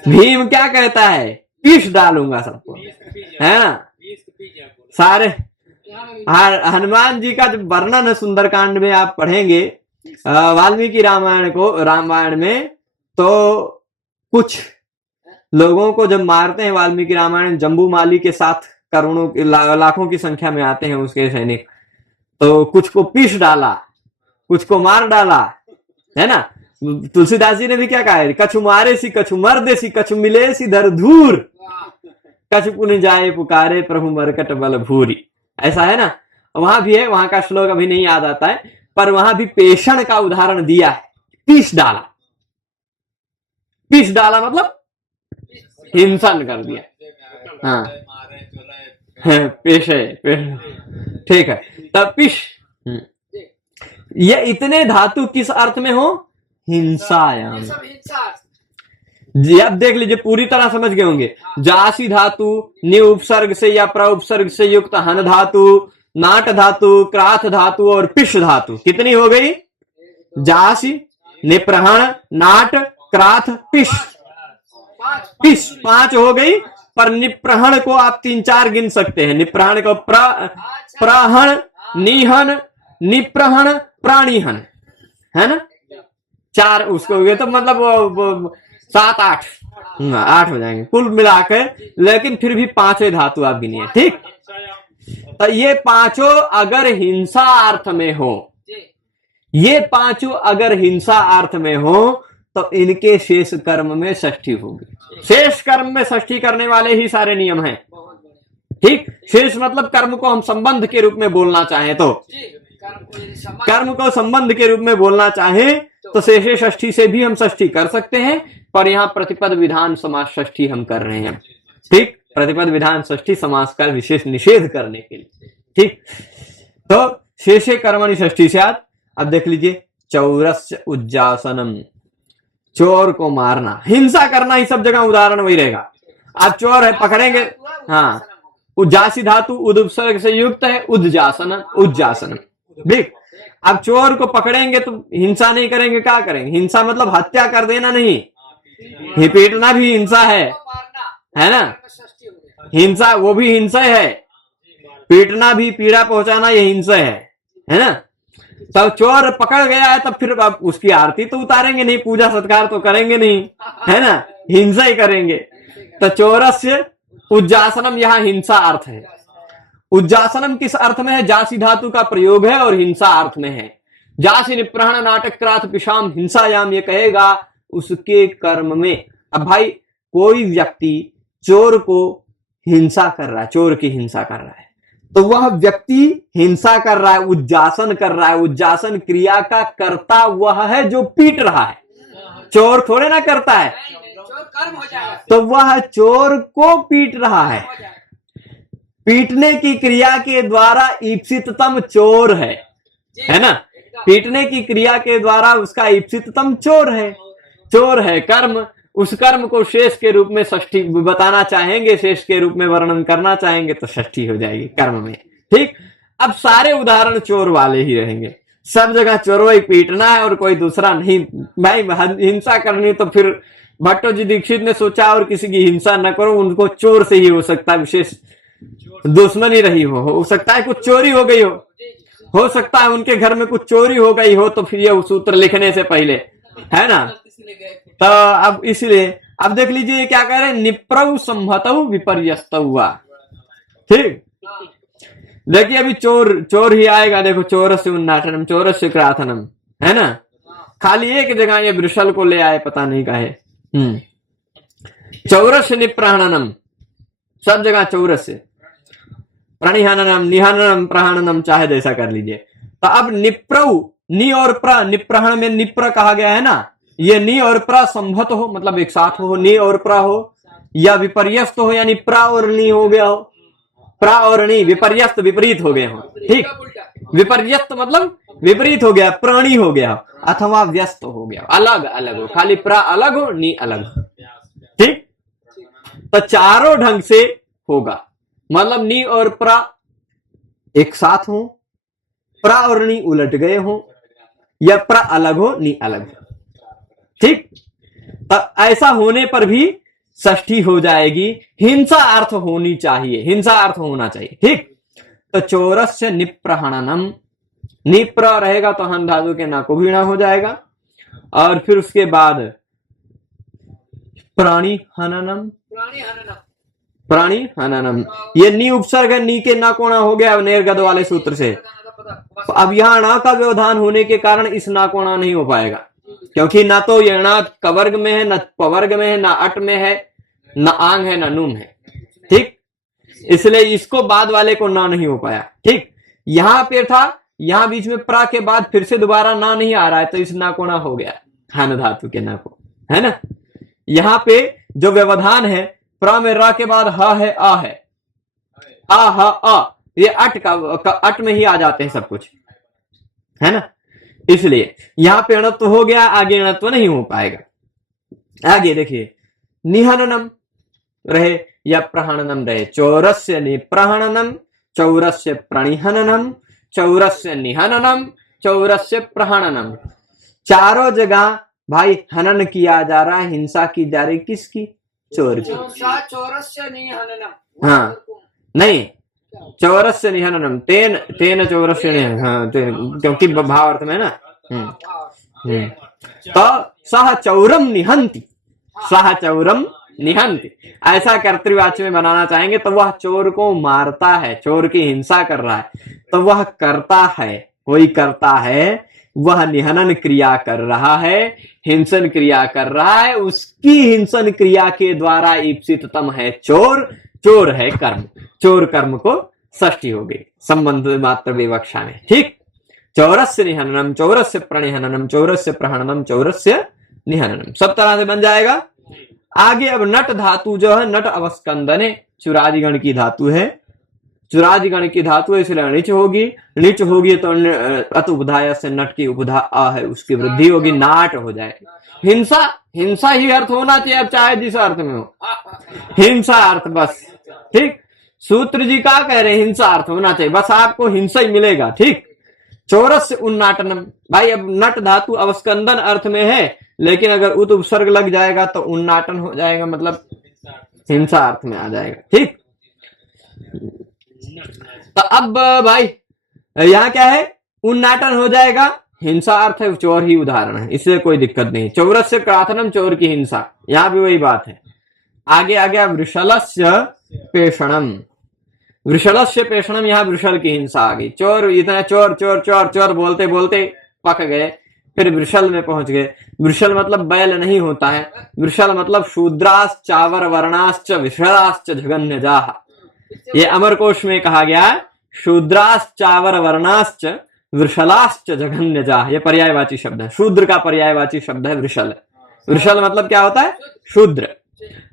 भीम क्या कहता है, पीस डालूंगा सबको, है ना। सारे हनुमान जी का जब वर्णन है सुंदरकांड में आप पढ़ेंगे वाल्मीकि रामायण को, रामायण में, तो कुछ लोगों को जब मारते हैं वाल्मीकि रामायण, जम्बूमाली के साथ करोड़ों लाखों की संख्या में आते हैं उसके सैनिक, तो कुछ को पीस डाला, कुछ को मार डाला, है ना। तुलसीदास जी ने भी क्या कहा है, कछु मारे सी कछु मर दे सी, कछु मिले सी धर धूर, कछु पुन जाए पुकारे प्रभु मरकट बल भूरी, ऐसा है ना। वहां भी है, वहां का श्लोक अभी नहीं याद आता है, पर वहां भी पेषण का उदाहरण दिया है, पीस डाला, पीस डाला मतलब हिंसन कर दिया। हाँ, पेश है, ठीक है। तब पिश, ये इतने धातु किस अर्थ में हो, हिंसायाम। जी अब देख लीजिए, पूरी तरह समझ गए होंगे। जासी धातु, नि उपसर्ग से या प्र उपसर्ग से युक्त हन धातु, नाट धातु, क्राथ धातु और पिश धातु, कितनी हो गई, जासी, निप्रहण, नाट, क्राथ, पिश, पिश 5 हो गई। पर निप्रहण को आप 3-4 गिन सकते हैं। निप्रहण को प्रहण, निहन, निप्रहण, प्राणिहन, है ना, 4 उसको हुए तो मतलब वो 7 8 8 हो जाएंगे कुल मिलाकर, लेकिन फिर भी 5 धातु आप गिनिए, ठीक। तो ये 5 अगर हिंसा अर्थ में हो, ये 5 अगर हिंसा अर्थ में हो तो इनके शेष कर्म में षष्ठी होगी। शेष कर्म में षष्ठी करने वाले ही सारे नियम हैं, ठीक। शेष मतलब कर्म को हम संबंध के रूप में बोलना चाहें तो, कर्म को संबंध के रूप में बोलना चाहें तो शेषे षष्ठी से भी हम षष्ठी कर सकते हैं, पर यहां प्रतिपद विधान समास षष्ठी हम कर रहे हैं, ठीक। प्रतिपद विधान षष्ठी समास का विशेष निषेध करने के लिए, ठीक। तो शेषे कर्मणि षष्ठी से अब देख लीजिए, चौरस्य उज्जासनम, चोर को मारना, हिंसा करना ही सब जगह उदाहरण वही रहेगा। आप चोर है पकड़ेंगे, हाँ, उज्जासी धातु उदुपसर्ग से युक्त है, उज्जासन, उज्जासन, ठीक। अब चोर को पकड़ेंगे तो हिंसा नहीं करेंगे, क्या करेंगे? हिंसा मतलब हत्या कर देना नहीं, पीटना भी हिंसा है ना, हिंसा वो भी हिंसा है, पीटना भी, पीड़ा पहुंचाना ये हिंसा है ना। तब चोर पकड़ गया है तब फिर अब उसकी आरती तो उतारेंगे नहीं, पूजा सत्कार तो करेंगे नहीं, है ना, हिंसा ही करेंगे। तो चोरस्य उज्जासनम, यहाँ हिंसा अर्थ है। उज्जासनम किस अर्थ में है? जासी धातु का प्रयोग है और हिंसा अर्थ में है। जासी निप्रहण नाटक क्राथ पिशाम हिंसायाम, ये कहेगा उसके कर्म में। अब भाई कोई व्यक्ति चोर को हिंसा कर रहा है, चोर की हिंसा कर रहा है, तो वह व्यक्ति हिंसा कर रहा है, उज्जासन कर रहा है। उज्जासन क्रिया का कर्ता वह है जो पीट रहा है, चोर थोड़े ना करता है, तो वह चोर को पीट रहा है। पीटने की क्रिया के द्वारा ईप्सिततम चोर है ना, पीटने की क्रिया के द्वारा उसका ईप्सिततम चोर है कर्म। उस कर्म को शेष के रूप में षष्ठी बताना चाहेंगे, शेष के रूप में वर्णन करना चाहेंगे तो षष्ठी हो जाएगी कर्म में, ठीक। अब सारे उदाहरण चोर वाले ही रहेंगे, सब जगह चोरों ही पीटना है और कोई दूसरा नहीं। भाई हिंसा करनी तो फिर भट्टो जी दीक्षित ने सोचा और किसी की हिंसा न करो, उनको चोर से ही हो सकता है विशेष दुश्मनी रही हो सकता है कुछ चोरी हो गई हो सकता है उनके घर में कुछ चोरी हो गई हो, तो फिर ये सूत्र लिखने से पहले, है ना। तो अब इसलिए अब देख लीजिए क्या कह रहे हैं, निप्रौ संहतौ विपर्यस्तौ हुआ, ठीक। देखिए अभी चोर ही आएगा, देखो चोरस्य उन्नाटनम, चोरस्य क्राथनम, है ना। खाली एक जगह ये वृषल को ले आए, पता नहीं काहे। चौरस्य निप्रहणनम, सब जगह चौरस्य, प्रणिहननम, निहननम, प्रहणनम, चाहे जैसा कर लीजिए। तो अब निप्रौ, नि और प्र, निप्रहण में निप्र कहा गया है ना, ये नि और प्र संभत हो, मतलब एक साथ हो, नि और प्र हो, या विपर्यस्त हो, यानी प्र और नि हो गया हो, प्र और नि विपर्यस्त विपरीत हो गए हो, ठीक। विपर्यस्त मतलब विपरीत हो गया, प्राणी हो गया अथवा व्यस्त हो गया, अलग अलग हो, खाली प्र अलग हो, नि अलग हो, ठीक। तो चारों ढंग से होगा, मतलब नि और प्र एक साथ हो, प्र और नि उलट गए हो, या प्र अलग हो, नि अलग हो, ठीक। ऐसा होने पर भी षष्ठी हो जाएगी। हिंसा अर्थ होनी चाहिए, हिंसा अर्थ होना चाहिए, ठीक। तो चोरस्य निप्रहणनम, निप्र रहेगा तो हन धातु के ना को भी ना हो जाएगा, और फिर उसके बाद प्राणी हननम, प्राणी हननम, ये नी उपसर्ग है, नी के ना कोना हो गया नेरगद वाले सूत्र से। अब यहां ना का व्यवधान होने के कारण इस ना कोना नहीं हो पाएगा, क्योंकि ना तो यह ना कवर्ग में है, ना पवर्ग में है, ना अट में है, ना आंग है, ना नुम है, ठीक। इसलिए इसको बाद वाले को ना नहीं हो पाया, ठीक। यहां पे था, यहां बीच में प्रा के बाद फिर से दोबारा ना नहीं आ रहा है, तो इस ना को ना हो गया, हन धातु के ना को, है ना। यहां पे जो व्यवधान है, प्रा में रा के बाद ह है, आ है, आ ह आ, ये अट का अट में ही आ जाते हैं सब कुछ, है ना। इसलिए यहां पे अणत्व हो गया, आगे अणत्व नहीं हो पाएगा। आगे देखिए, निहननम रहे या प्रहणनम रहे, चौरस्य निप्रहणनम, चौरस्य प्रणिहननम, चौरस्य निहननम, चौरस्य प्रहणनम। चारों जगह भाई हनन किया जा रहा है, हिंसा की जा रही, किसकी? चोर की। चौरस्य निहननम, हाँ नहीं, चौरस्य निहननम, तेन तेन चौरस्य निहननम, हाँ क्योंकि भाव अर्थ में ना। तो सह चौरम निहंति, सह चौरम निहंति, ऐसा कर्तृवाच्य में बनाना चाहेंगे तो वह चोर को मारता है, चोर की हिंसा कर रहा है, तो वह करता है, कोई करता है, वह निहनन क्रिया कर रहा है, हिंसन क्रिया कर रहा है, उसकी हिंसन क्रिया के द्वारा ईप्सिततम है चोर, चोर है कर्म, चोर कर्म को षष्ठी हो गई संबंध मात्र विवक्षा में। ठीक, चौरस्य निहननम, चौरस्य प्रणिहननम, चौरस्य प्रहननम, चौरस्य निहननम, सब तरह से बन जाएगा। आगे अब नट धातु जो है, नट अवस्कंदने, चुरादिगण की धातु है, चुरादिगण की धातु है, इसलिए णिच होगी, णिच होगी तो अत उपधाया से नट की उपधा आ है उसकी वृद्धि होगी, नाट हो जाएगी। हिंसा, हिंसा ही अर्थ होना चाहिए, अब चाहे जिस अर्थ में हो, हिंसा अर्थ बस। ठीक, सूत्र जी क्या कह रहे हैं, हिंसा अर्थ होना चाहिए, बस आपको हिंसा ही मिलेगा। ठीक, चौरस्य उन्नाटनम, भाई अब नट धातु अवस्कंदन अर्थ में है, लेकिन अगर उत उपसर्ग लग जाएगा तो उन्नाटन हो जाएगा, मतलब हिंसा अर्थ में आ जाएगा। ठीक, तो अब भाई यहाँ क्या है, उन्नाटन हो जाएगा, हिंसा अर्थ है, चोर ही उदाहरण है, इससे कोई दिक्कत नहीं। चौरस्य क्राथनम, चोर की हिंसा, यहाँ भी वही बात है। आगे आ गया वृषलस्य पेषणम, वृषलस्य पेषणम, यहाँ वृषल की हिंसा आ गई, चोर इतना चोर चोर चोर चोर बोलते बोलते पक गए, फिर वृषल में पहुंच गए। वृषल मतलब बैल नहीं होता है, वृषल मतलब शूद्राश्च चावर वर्णाश्च वृषलाश्च जघन्यजाः, ये अमरकोश में कहा गया है, शूद्राश्च चावर वर्णाश्च वृषलाश्च जघन्यजाः, ये पर्यायवाची शब्द है, शूद्र का पर्यायवाची शब्द है वृषल। वृषल मतलब क्या होता है, शूद्र।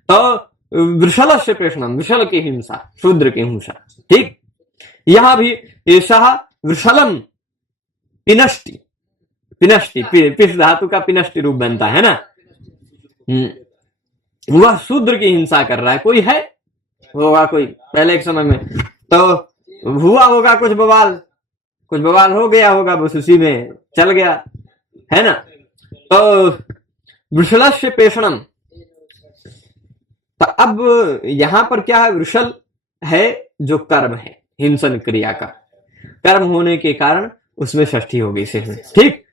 तो वृषल से पेषणम, वृषल की हिंसा, शूद्र की हिंसा। ठीक, यहां भी ऐसा वृषलम पिनष्टि, पिनष्टि पिष धातु का पिनष्टि रूप बनता है ना, वह शूद्र की हिंसा कर रहा है। कोई है, होगा कोई पहले एक समय में तो हुआ होगा कुछ बवाल, कुछ बवाल हो गया होगा, बस उसी में चल गया है ना। तो वृषल से पेषणम, तो अब यहां पर क्या है, वृषल है जो कर्म है, हिंसन क्रिया का कर्म होने के कारण उसमें षष्ठी हो गई सिर्फ। ठीक,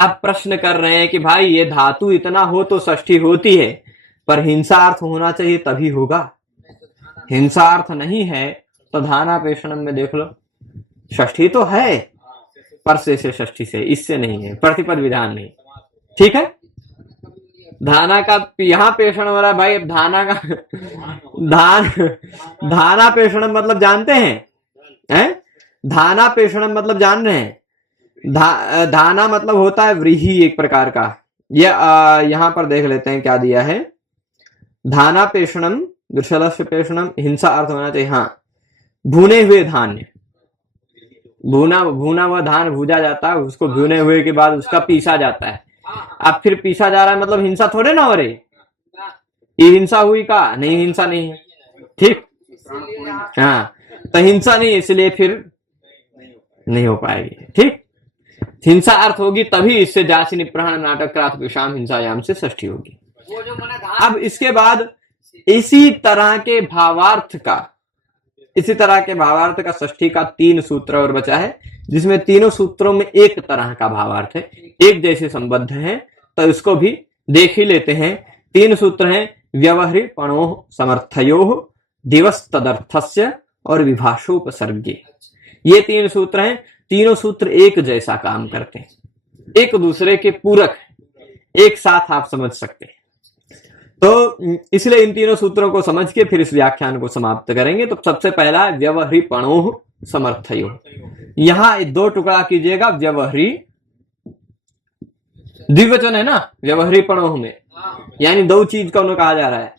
अब प्रश्न कर रहे हैं कि भाई ये धातु इतना हो तो षष्ठी होती है, पर हिंसार्थ होना चाहिए तभी होगा, हिंसार्थ नहीं है तो धाना पेषणम में देख लो, षष्ठी तो है पर से षष्ठी से, इससे नहीं है, प्रतिपद विधान नहीं। ठीक है, धाना का यहाँ पेषण हो रहा है भाई, अब धाना का धाना पेषण मतलब जानते हैं, धाना पेषण मतलब जान रहे हैं, धाना मतलब होता है व्रीहि एक प्रकार का। ये यहां पर देख लेते हैं क्या दिया है, धाना पेषणम, वृषलस्य पेषणम, हिंसा अर्थ होना चाहिए। हाँ, भुने हुए धान्य, भुना हुआ धान भूजा जाता है, उसको भुने हुए के बाद उसका पीसा जाता है। अब फिर पीसा जा रहा है मतलब हिंसा थोड़े ना हो रही, ये हिंसा हुई का नहीं, हिंसा नहीं है। ठीक, हाँ, तो हिंसा नहीं, इसलिए फिर नहीं हो पाएगी। ठीक, हिंसा अर्थ होगी तभी इससे जासिनी प्रहण नाटक क्राथ विषाम हिंसायाम से षष्ठी होगी। अब इसके बाद इसी तरह के भावार्थ का षष्ठी का 3 सूत्र और बचा है, जिसमें तीनों सूत्रों में एक तरह का भावार्थ है, एक जैसे संबद्ध हैं, तो इसको भी देख ही लेते हैं। 3 सूत्र हैं, व्यवहृ पणोः समर्थयोः दिवस तदर्थस्य और विभाषोपसर्गे, ये 3 सूत्र हैं। तीनों सूत्र एक जैसा काम करते हैं, एक दूसरे के पूरक, एक साथ आप समझ सकते हैं। तो इसलिए इन तीनों सूत्रों को समझ के फिर इस व्याख्यान को समाप्त करेंगे। तो सबसे पहला व्यवहृ पणोः समर्थयोः, यहां 2 टुकड़ा कीजिएगा, व्यवहृ द्विवचन है ना, व्यवहृ पणोः में, यानी 2 चीज को कहा जा रहा है,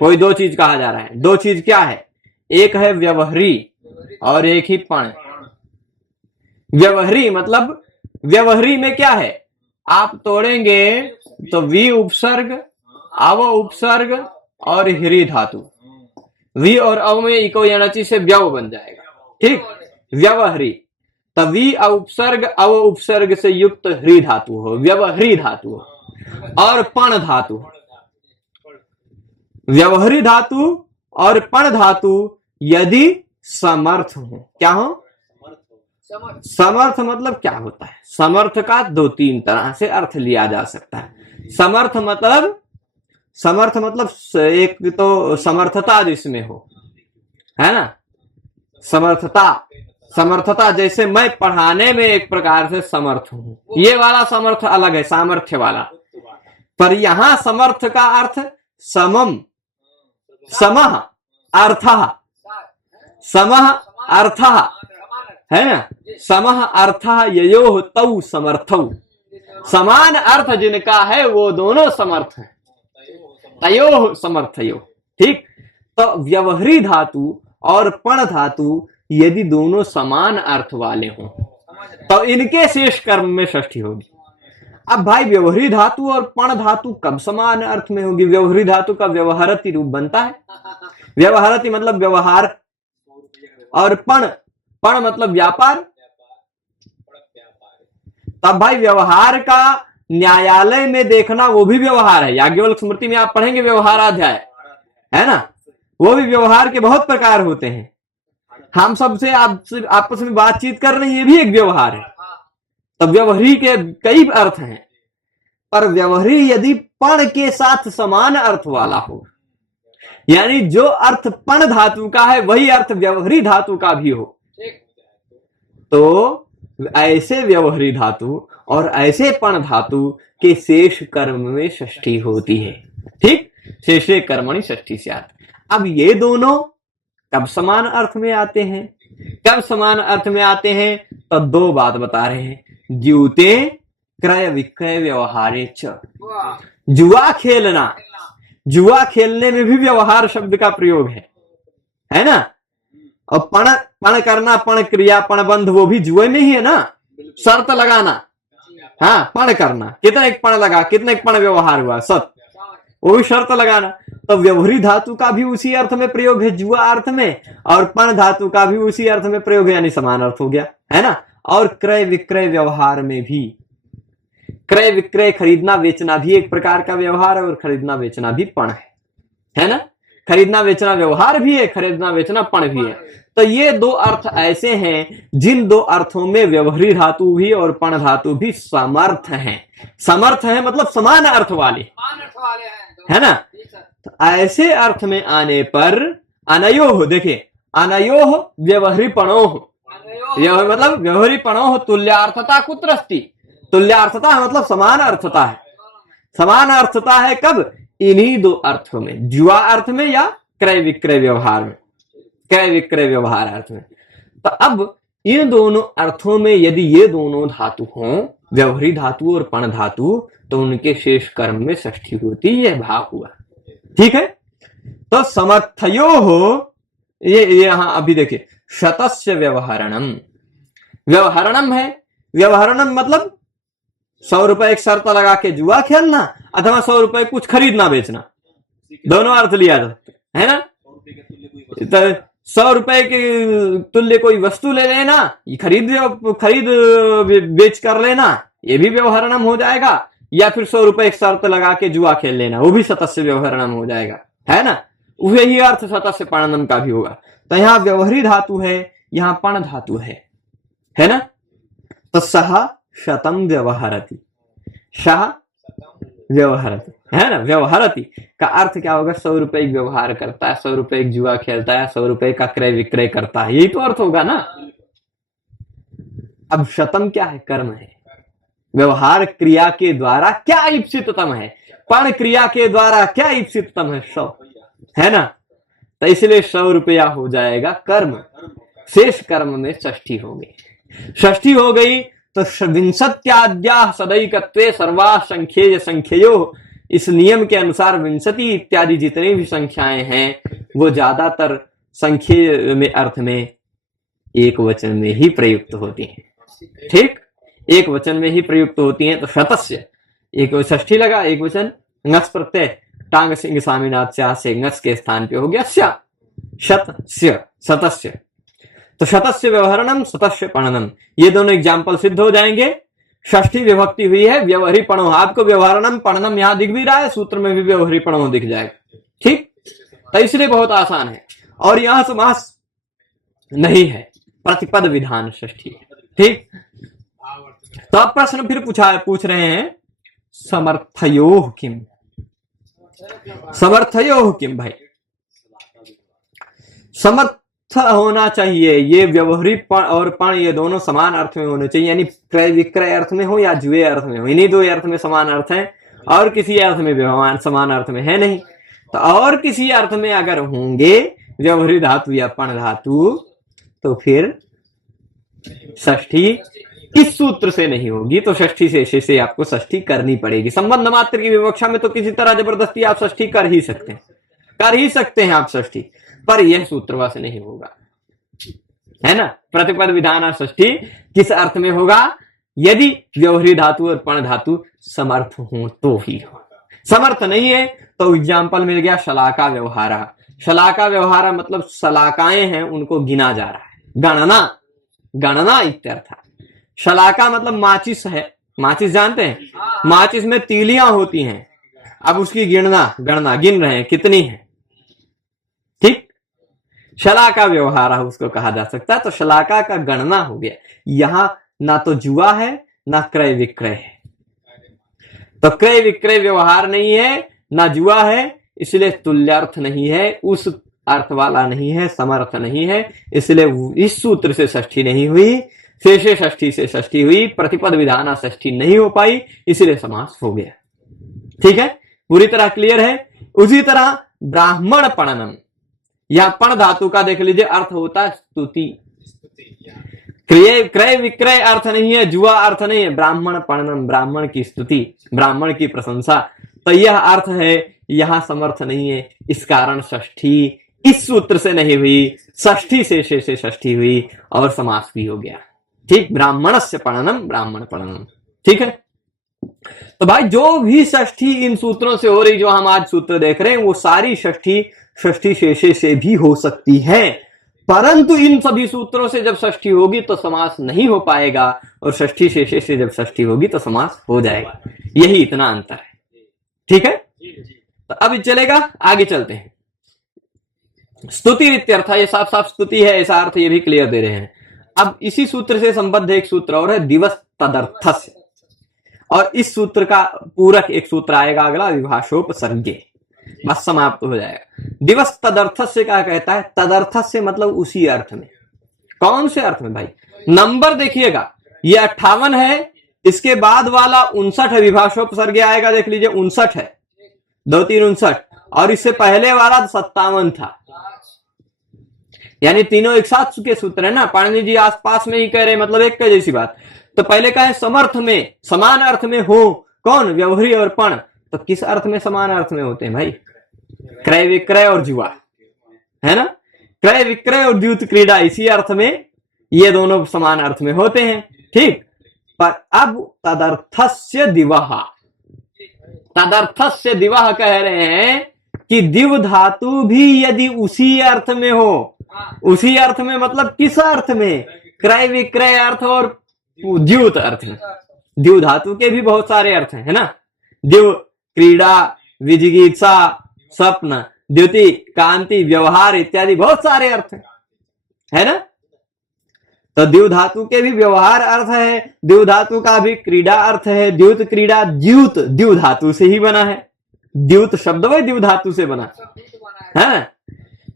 कोई 2 चीज कहा जा रहा है। 2 चीज क्या है, एक है व्यवहृ और एक ही पण। व्यवहृ मतलब व्यवहृ में क्या है, आप तोड़ेंगे तो वी उपसर्ग, अव उपसर्ग और ह्री धातु, वी और अव में इको यणचि से व्यव बन जाएगा। ठीक, व्यवहृ, तो वी उपसर्ग अव उपसर्ग से युक्त ह्री धातु हो, व्यवहृ धातु हो। और पण धातु, व्यवहृ धातु और पण धातु यदि समर्थ हूं। क्या हो? समर्थ मतलब क्या होता है? समर्थ का दो तीन तरह से अर्थ लिया जा सकता है। समर्थ मतलब एक तो समर्थता जिसमें हो, है ना, समर्थता जैसे मैं पढ़ाने में एक प्रकार से समर्थ हूं, ये वाला समर्थ अलग है, सामर्थ्य वाला। पर यहां समर्थ का अर्थ समम, समः अर्थः, समः अर्थः, है ना, समः अर्थः ययोः तौ समर्थौ। समान अर्थ जिनका है वो दोनों समर्थ हैं, तयोः समर्थयोः। ठीक, तो व्यवहारी धातु और पण धातु यदि दोनों समान अर्थ वाले हों तो इनके शेष कर्म में षष्ठी होगी। अब भाई व्यवहारी धातु और पण धातु कब समान अर्थ में होगी? व्यवहारी धातु का व्यवहारति रूप बनता है, व्यवहारति मतलब व्यवहार, और पण मतलब व्यापार। तब भाई व्यवहार का न्यायालय में देखना वो भी व्यवहार है। याज्ञवल्क्य स्मृति में आप पढ़ेंगे व्यवहाराध्याय, है ना, वो भी व्यवहार के बहुत प्रकार होते हैं। हम सबसे आपस में बातचीत कर रहे हैं, ये भी एक व्यवहार है। तब व्यवहारी के कई अर्थ हैं, पर व्यवहारी यदि पण के साथ समान अर्थ वाला हो, यानी जो अर्थ पण धातु का है वही अर्थ व्यवहारी धातु का भी हो, तो ऐसे व्यवहारी धातु और ऐसे पण धातु के शेष कर्म में षष्ठी होती है। ठीक, शेषे कर्मणि षष्ठी स्यात्। अब ये दोनों कब समान अर्थ में आते हैं? कब समान अर्थ में आते हैं? तो दो बात बता रहे हैं। द्यूते क्रय विक्रय व्यवहारे च, जुआ खेलना, जुआ खेलने में भी व्यवहार शब्द का प्रयोग है ना। और पण करना, पण क्रिया, पण बंध, वो भी जुए में ही है ना। शर्त लगाना, हाँ, पण करना, कितने एक पण लगा, कितने एक पण व्यवहार हुआ, सत, वो भी शर्त लगाना। तो व्यवहारी धातु का भी उसी अर्थ में प्रयोग है जुआ अर्थ में, और पण धातु का भी उसी अर्थ में प्रयोग है, यानी समान अर्थ हो गया, है ना। और क्रय विक्रय व्यवहार में भी, क्रय विक्रय खरीदना बेचना भी एक प्रकार का व्यवहार है, और खरीदना बेचना भी पण है ना। खरीदना बेचना व्यवहार भी है, खरीदना बेचना पण भी है। तो ये दो अर्थ ऐसे हैं जिन दो अर्थों में व्यवहारी धातु भी और पण धातु भी समर्थ हैं। समर्थ है मतलब समान अर्थ वाले, है ना। तो ऐसे अर्थ में आने पर अनयोः, देखिए अनयोः व्यवहारी पणोः, मतलब व्यवहारी पणोः तुल्यार्थता कुत्र अस्ति। तुल्यार्थता मतलब समान अर्थता है। समान अर्थता है कब? इन्हीं दो अर्थों में, जुआ अर्थ में या क्रय विक्रय व्यवहार में, क्रय विक्रय व्यवहार अर्थ में। तो अब इन दोनों अर्थों में यदि ये दोनों धातु हों, व्यवहारी धातु और पण धातु, तो उनके शेष कर्म में षष्ठी होती है, भाव हुआ। ठीक है, तो समर्थयो हो, ये यहां अभी देखिए, शतस्य व्यवहारणम, व्यवहारणम है। व्यवहारणम मतलब 100 रुपए एक शर्त लगा के जुआ खेलना, अथवा 100 रुपए कुछ खरीदना बेचना, दोनों अर्थ लिया जाता है ना। तो 100 रुपए के तुल्य कोई वस्तु ले लेना, खरीद बेच कर लेना, ये भी व्यवहारणम हो जाएगा। या फिर 100 रुपए एक शर्त लगा के जुआ खेल लेना, वो भी शतस्य व्यवहारणम हो जाएगा, है ना। वही अर्थ शतस्य पणनम का भी होगा। तो यहाँ व्यवहारी धातु है, यहाँ पण धातु है ना। तो सह शतम व्यवहारति, सह व्यवहारति, है ना। व्यवहारति का अर्थ क्या होगा? 100 रुपए व्यवहार करता है, 100 रुपए जुआ खेलता है, 100 रुपए का क्रय विक्रय करता है, यही तो अर्थ होगा ना। अब शतम क्या है? कर्म है। व्यवहार क्रिया के द्वारा क्या ईप्सिततम है? पण क्रिया के द्वारा क्या ईप्सिततम है? 100, है ना। तो इसलिए 100 रुपया हो जाएगा कर्म, शेष कर्म में षष्ठी हो गई। षष्ठी हो गई तो विंशत्याद्या सदैकत्वे सर्वा संख्येय संख्ययो, इस नियम के अनुसार 20 इत्यादि जितनी भी संख्याएं हैं वो ज्यादातर संख्येय में अर्थ में एक वचन में ही प्रयुक्त होती हैं। ठीक, एक वचन में ही प्रयुक्त होती हैं। तो शतस्य, एक षष्ठी लगा, एक वचन, ngस प्रत्यय, टांग सिंह स्वामीनाथ से ngस के स्थान पे हो गया स्या, शतस्य, शतस्य। तो शतस्य व्यवहारणम, शतस्य पणनम, ये दोनों एग्जाम्पल सिद्ध हो जाएंगे। षष्ठी विभक्ति हुई है व्यवहारी पणो, आपको व्यवहारणम पणनम यहां दिख भी रहा है, सूत्र में भी व्यवहारी पणो दिख जाएगा। ठीक, तो इसलिए बहुत आसान है। और यहां समास नहीं है, प्रतिपद विधान षष्ठी। ठीक, तो अब प्रश्न फिर पूछ रहे हैं समर्थयोः किम, समर्थयोः किम भाई, समर्थ होना चाहिए, ये व्यवहारिक पण और पण ये दोनों समान अर्थ में होने चाहिए, यानी क्रय विक्रय अर्थ में हो या जुए अर्थ में हो, इन्हीं दो अर्थ में समान अर्थ है और किसी अर्थ में समान अर्थ में है नहीं। तो और किसी अर्थ में अगर होंगे व्यवहारिक धातु या पण धातु तो फिर षष्ठी इस सूत्र से नहीं होगी, तो षष्ठी से आपको षष्ठी करनी पड़ेगी। संबंध मात्र की विवक्षा में तो किसी तरह जबरदस्ती आप षष्ठी कर ही सकते हैं आप षष्ठी, पर यह सूत्रवश नहीं होगा, है ना। प्रतिपद विधान षष्ठी किस अर्थ में होगा, यदि व्यवहारिक धातु और पण धातु समर्थ हो तो ही हो, समर्थ नहीं है तो एग्जाम्पल मिल गया शलाका व्यवहारा। शलाका व्यवहारा मतलब शलाकाएं हैं उनको गिना जा रहा है, गणना इत्यर्थ। शलाका मतलब माचिस है, माचिस जानते हैं, माचिस में तीलियां होती हैं, अब उसकी गणना गिन रहे हैं कितनी है। ठीक, शलाका व्यवहार उसको कहा जा सकता है, तो शलाका का गणना हो गया। यहां ना तो जुआ है ना क्रय विक्रय है, तो क्रय विक्रय व्यवहार नहीं है ना जुआ है, इसलिए तुल्यार्थ नहीं है, उस अर्थ वाला नहीं है, समर्थ नहीं है, इसलिए इस सूत्र से षष्ठी नहीं हुई, शेषे षष्ठी से षष्ठी हुई, प्रतिपद विधाना षष्ठी नहीं हो पाई, इसलिए समास हो गया। ठीक है, पूरी तरह क्लियर है। उसी तरह ब्राह्मण पणनम, यहां पण धातु का देख लीजिए अर्थ होता है स्तुति, क्रय विक्रय अर्थ नहीं है, जुआ अर्थ नहीं है, ब्राह्मण पणनम ब्राह्मण की स्तुति, ब्राह्मण की प्रशंसा, तो यह अर्थ है, यहां समर्थ नहीं है, इस कारण षष्ठी इस सूत्र से नहीं हुई, षष्ठी से षष्ठी हुई और समास भी हो गया। ठीक, ब्राह्मणस्य पणनम ब्राह्मण पणनम। ठीक है, तो भाई जो भी षष्ठी इन सूत्रों से हो रही, जो हम आज सूत्र देख रहे हैं, वो सारी षष्ठी शेषे से भी हो सकती है, परंतु इन सभी सूत्रों से जब षष्ठी होगी तो समास नहीं हो पाएगा, और षष्ठी शेषे से जब षष्ठी होगी तो समास हो जाएगा, यही इतना अंतर है। ठीक है, तो अब चलेगा, आगे चलते हैं। स्तुति इत्यर्थ, ये साफ साफ स्तुति है ऐसा अर्थ ये भी क्लियर दे रहे हैं। अब इसी सूत्र से संबद्ध एक सूत्र और है दिवस तदर्थस्य, और इस सूत्र का पूरक एक सूत्र आएगा अगला, विभाषोपसर्गे, बस समाप्त हो जाएगा। दिवस तदर्थस्य क्या कहता है, तदर्थस्य मतलब उसी अर्थ में, कौन से अर्थ में भाई, नंबर देखिएगा, ये 58 है, इसके बाद वाला 59 है, विभाषोपसर्गे आएगा, देख लीजिए 59 है, 2 3 59, और इससे पहले वाला 57 था, यानी तीनों एक साथ के सूत्र है ना, पाणिनि जी आसपास में ही कह रहे, मतलब एक जैसी बात। तो पहले का है समर्थ में, समान अर्थ में हो, कौन, व्यवहारी और पण, तो किस अर्थ में समान अर्थ में होते हैं भाई, क्रय विक्रय और जुआ, है ना, क्रय विक्रय और द्यूत क्रीड़ा, इसी अर्थ में ये दोनों समान अर्थ में होते हैं। ठीक, पर अब तदर्थस्य दिवह, तदर्थस्य दिवह कह रहे हैं कि दिव धातु भी यदि उसी अर्थ में हो, उसी अर्थ में मतलब किस अर्थ में, क्रय विक्रय अर्थ और द्यूत अर्थ में, द्यू धातु के भी बहुत सारे अर्थ हैं, है ना, द्यू क्रीड़ा, विजिगीषा, स्वप्न, द्युति, कांति, व्यवहार इत्यादि बहुत सारे अर्थ हैं, है ना। तो द्यू धातु के भी व्यवहार अर्थ है, द्यू धातु का भी क्रीड़ा अर्थ है, द्यूत क्रीड़ा, द्यूत द्यू धातु से ही बना है, द्यूत शब्द वही द्यू धातु से बना है।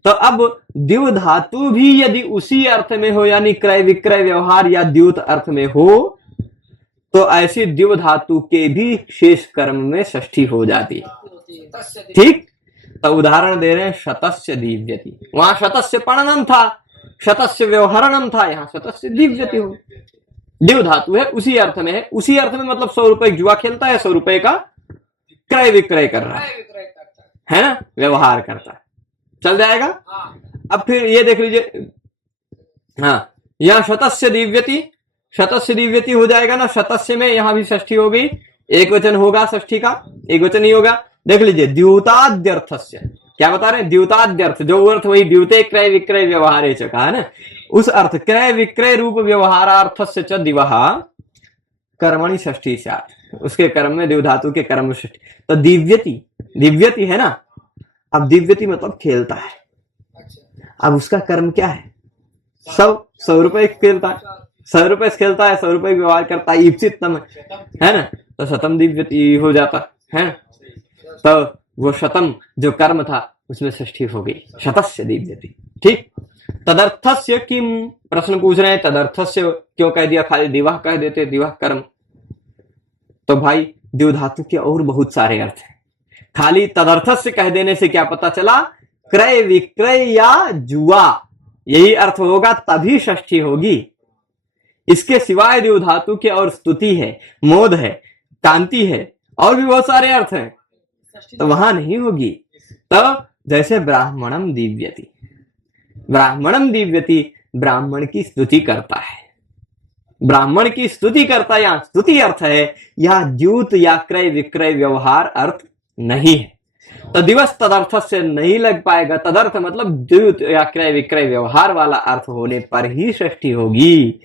तो अब द्यू धातु भी यदि उसी अर्थ में हो, यानी क्रय विक्रय व्यवहार या द्यूत अर्थ में हो, तो ऐसी द्यू धातु के भी शेष कर्म में षष्ठी हो जाती है। ठीक, तो उदाहरण दे रहे हैं, शतस्य दिव्यति, वहां शतस्य पणनम था, शतस्य व्यवहरणम था, यहाँ शतस्य दिव्यति हो, द्यू धातु है, उसी अर्थ में है, उसी अर्थ में मतलब 100 रुपए जुआ खेलता है, 100 रुपए का क्रय विक्रय कर रहा है ना, व्यवहार करता है, चल जाएगा। अब फिर ये देख लीजिए, हाँ, यहाँ शतस्य दिव्यति, शतस्य दिव्यति हो जाएगा ना, शतस्य में यहां भी षष्ठी हो गई, एक वचन होगा षष्ठी का, एक वचन ही होगा। देख लीजिए, द्यूताद्यर्थस्य, क्या बता रहे हैं, द्यूताद्यर्थ, जो अर्थ वही द्यूते क्रय विक्रय व्यवहारे च कहा है ना, उस अर्थ क्रय विक्रय रूप व्यवहारार्थस्य च दिवह कर्मणि षष्ठी स्यात्, उसके कर्म में द्यू धातु के कर्म षष्ठी। तो दिव्यति, दिव्यति है ना, अब दिव्यति मतलब खेलता है, अब उसका कर्म क्या है, सब 100 रुपए खेलता है, 100 रुपए से खेलता है, 100 रुपए की व्यवहार करता है, ईप्सितम है ना, तो शतम दिव्यति हो जाता है। तो वो शतम जो कर्म था उसमें षष्ठी हो गई, शतस्य दिव्यति। ठीक, तदर्थस्य किम, प्रश्न पूछ रहे हैं तदर्थस्य क्यों कह दिया, खाली दिवह कह देते, दिवह कर्म। तो भाई द्यू धातु के और बहुत सारे अर्थ हैं, खाली तदर्थस्य कह देने से क्या पता चला, क्रय विक्रय या जुआ यही अर्थ होगा तभी षष्ठी होगी। इसके सिवाय द्यू धातु के और स्तुति है, मोद है, कांति है, और भी बहुत सारे अर्थ हैं, तो वहां नहीं होगी। तो जैसे ब्राह्मणम दिव्यति, ब्राह्मणम दिव्यति ब्राह्मण की स्तुति करता है, ब्राह्मण की स्तुति करता है, यहां स्तुति अर्थ है, यहां द्यूत या क्रय विक्रय व्यवहार अर्थ नहीं है। तो दिवस तदर्थ से नहीं लग पाएगा, तदर्थ मतलब द्यूत या क्रय विक्रय व्यवहार वाला अर्थ होने पर ही षष्ठी होगी,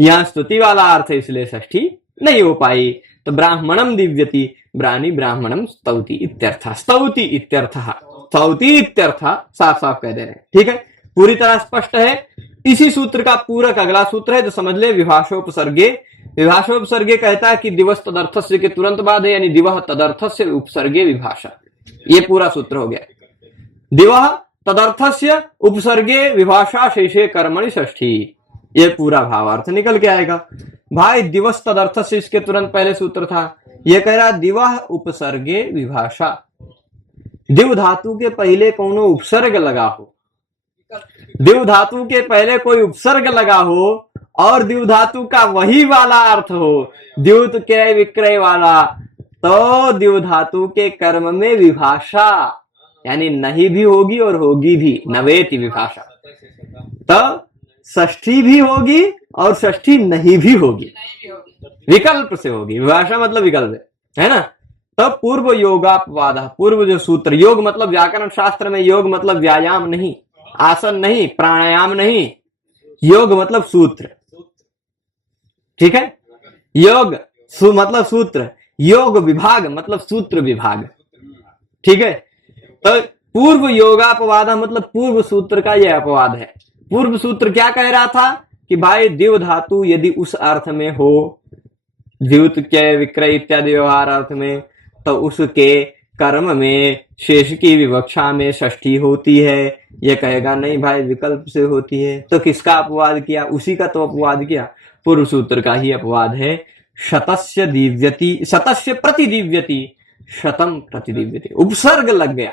यहां स्तुति वाला अर्थ है इसलिए षष्ठी नहीं हो पाई। तो ब्राह्मणम दिव्यति ब्राह्मणी ब्राह्मणम स्तौति इत्यर्थ, स्तौति इत्यर्थ, स्तौति इत्यर्थ साफ साफ कह दे रहे हैं। ठीक है, पूरी तरह स्पष्ट है। इसी सूत्र का पूरक अगला सूत्र है जो समझ ले, विभाषोपसर्गे। विभाषोपसर्गे कहता है कि दिवस तदर्थस्य के तुरंत बाद है, यानी दिवह तदर्थस्य उपसर्गे विभाषा, ये पूरा सूत्र हो गया। दिवह तदर्थस्य उपसर्गे विभाषा शेषे कर्मणि षष्ठी, ये पूरा भावार्थ निकल के आएगा। भाई दिवस तदर्थस्य इसके तुरंत पहले सूत्र था, ये कह रहा दिवह उपसर्गे विभाषा, दिव धातु के पहले कोनो उपसर्ग लगा हो, दिव धातु के पहले कोई उपसर्ग लगा हो और दिव धातु का वही वाला अर्थ हो, द्यूत क्रय विक्रय वाला, तो दिव धातु के कर्म में विभाषा यानी नहीं भी होगी और होगी भी, नवेति विभाषा। तो षष्ठी भी होगी और षष्ठी नहीं भी होगी, विकल्प से होगी, विभाषा मतलब विकल्प है ना। तो पूर्व योगापवाद, पूर्व जो सूत्र, योग मतलब व्याकरण शास्त्र में योग मतलब व्यायाम नहीं, आसन नहीं, प्राणायाम नहीं, योग मतलब सूत्र। ठीक है, योग मतलब सूत्र, योग विभाग मतलब सूत्र विभाग। ठीक है, तो पूर्व योगापवाद मतलब पूर्व सूत्र का यह अपवाद है। पूर्व सूत्र क्या कह रहा था कि भाई दिव धातु यदि उस अर्थ में हो, द्यूत क्रय विक्रय इत्यादि व्यवहार अर्थ में, तो उसके कर्म में शेष की विवक्षा में षष्ठी होती है। यह कहेगा नहीं भाई विकल्प से होती है, तो किसका अपवाद किया, उसी का तो अपवाद किया, पूर्व सूत्र का ही अपवाद है। शतस्य दिव्यति, शतस्य प्रतिदिव्यति, शतम प्रतिदिव्यति, उपसर्ग लग गया।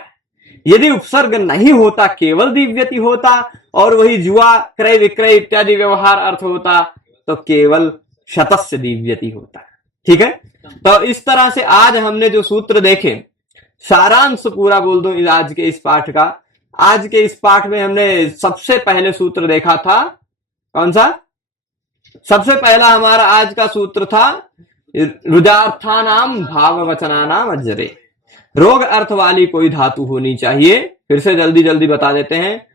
यदि उपसर्ग नहीं होता, केवल दिव्यति होता और वही जुआ क्रय विक्रय इत्यादि व्यवहार अर्थ होता, तो केवल शतस्य दिव्यति होता। ठीक है, तो इस तरह से आज हमने जो सूत्र देखे, सारांश पूरा बोल दूं आज के इस पाठ का। आज के इस पाठ में हमने सबसे पहले सूत्र देखा था, कौन सा? सबसे पहला हमारा आज का सूत्र था रुजार्थानाम भाववचनानाम अज्जरे, रोग अर्थ वाली कोई धातु होनी चाहिए। फिर से जल्दी जल्दी बता देते हैं,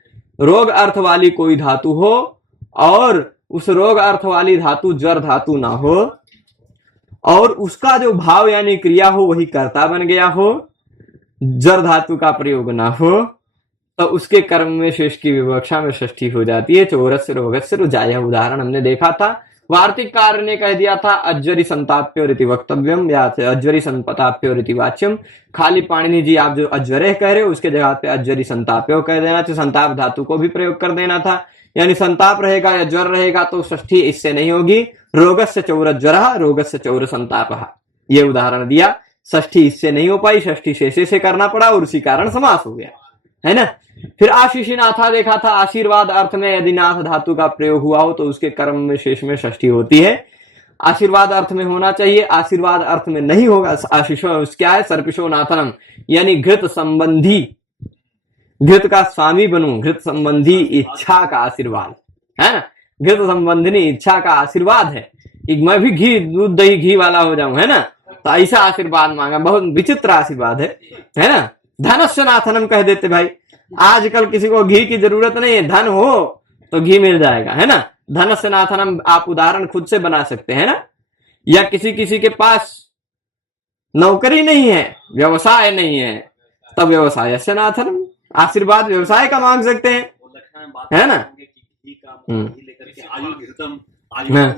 रोग अर्थ वाली कोई धातु हो और उस रोग अर्थ वाली धातु जर धातु ना हो और उसका जो भाव यानी क्रिया हो वही कर्ता बन गया हो, जर धातु का प्रयोग ना हो, तो उसके कर्म में शेष की विवक्षा में षष्ठी हो जाती है। चोरस्य रोगस्य रुजायः उदाहरण हमने देखा था। वार्तिककार ने कह दिया था अज्वरी संताप्यो रीति वक्तव्यम या अज्वरी संताप्यो रीति वाच्यम। खाली पाणिनि जी आप जो अज्वरे कह रहे हो उसके जगह पे अज्वरी संताप्यो कह देना चाहिए, संताप धातु को भी प्रयोग कर देना था। यानी संताप रहेगा या ज्वर रहेगा तो षष्ठी इससे नहीं होगी। रोगस्य चौर ज्वरः रोगस्य चौर संतापः, ये उदाहरण दिया। षष्ठी इससे नहीं हो पाई, षष्ठी शेषे से करना पड़ा और उसी कारण समास हो गया, है ना। फिर आशीषिनाथा देखा था, आशीर्वाद अर्थ में यदि नाथ धातु का प्रयोग हुआ हो तो उसके कर्म में शेष में षष्ठी होती है। आशीर्वाद अर्थ में होना चाहिए, आशीर्वाद अर्थ में नहीं होगा। आशीषो क्या है? सर्पिशो नाथनम, यानी घृत संबंधी, घृत का स्वामी बनूं, घृत संबंधी इच्छा का आशीर्वाद, है ना। घृत संबंधी इच्छा का आशीर्वाद है कि मैं भी घी दूध दही घी वाला हो जाऊं, है ना। तो ऐसा आशीर्वाद मांगा, बहुत विचित्र आशीर्वाद है ना। धनस्य नाथनम कह देते भाई, आजकल किसी को घी की जरूरत नहीं है, धन हो तो घी मिल जाएगा, है ना। धनस्य नाथनम आप उदाहरण खुद से बना सकते हैं ना। या किसी किसी के पास नौकरी नहीं है, व्यवसाय नहीं है, तब व्यवसाय से नाथनम, आशीर्वाद व्यवसाय का मांग सकते हैं, है ना। लेकर के आयु घृतम हाँ।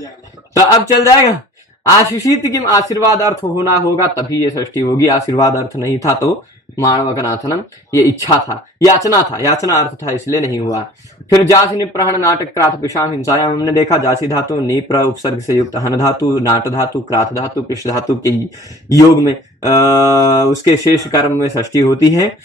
तो अब चल जाएगा आशीषित किम आशीर्वाद अर्थ होना होगा तभी ये षष्ठी होगी। आशीर्वाद अर्थ नहीं था तो माणवकनाथनम ये इच्छा था, याचना था, याचना अर्थ था इसलिए नहीं हुआ। फिर जासी निप्रहण नाटक क्राथ पिशाम हिंसायाम, हमने देखा जासी धातु निप्र उपसर्ग से युक्त हन धातु नाट धातु क्राथ धातु पिश धातु के योग में उसके शेष कर्म में षष्ठी होती है।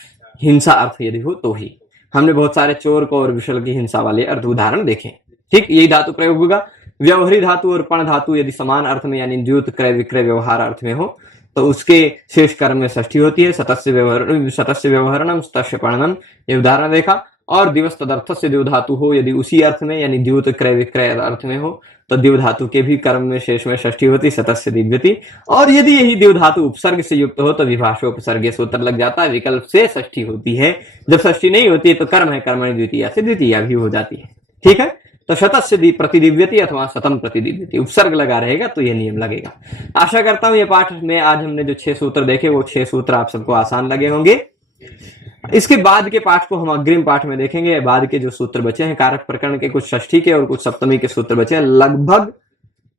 हिंसा अर्थ यदि हो तो ही। हमने बहुत सारे चोर को और विशल की हिंसा वाले अर्थ उदाहरण देखे। ठीक, यही धातु प्रयोग होगा। व्यवहारी धातु और पण धातु यदि समान अर्थ में यानी द्युत क्रय विक्रय व्यवहार अर्थ में हो तो उसके शेष कर्म में षष्ठी होती है। सतस्य व्यवहरणम तस्य पणनम, ये उदाहरण देखा। और दिवस तदर्थ से द्यु धातु हो यदि उसी अर्थ में यानी द्युत क्रय विक्रय अर्थ में हो तो द्यु धातु के भी कर्म में शेष में षष्ठी होती, सतस्य दिव्यति। और यदि यही द्यु धातु उपसर्ग से युक्त हो तो विभाषोपसर्ग सूत्र लग जाता है, विकल्प से षष्ठी होती है। जब षष्ठी नहीं होती है तो कर्म है कर्मणि द्वितीया से द्वितीया भी हो जाती है। ठीक है, तो शतस्य प्रतिदिव्यति अथवा शतम प्रतिदिव्यति उपसर्ग लगा रहेगा तो यह नियम लगेगा। आशा करता हूं ये पाठ में आज हमने जो 6 सूत्र देखे वो 6 सूत्र आप सबको आसान लगे होंगे। इसके बाद के पाठ को हम अग्रिम पाठ में देखेंगे। बाद के जो सूत्र बचे हैं कारक प्रकरण के, कुछ षष्ठी के और कुछ सप्तमी के सूत्र बचे हैं, लगभग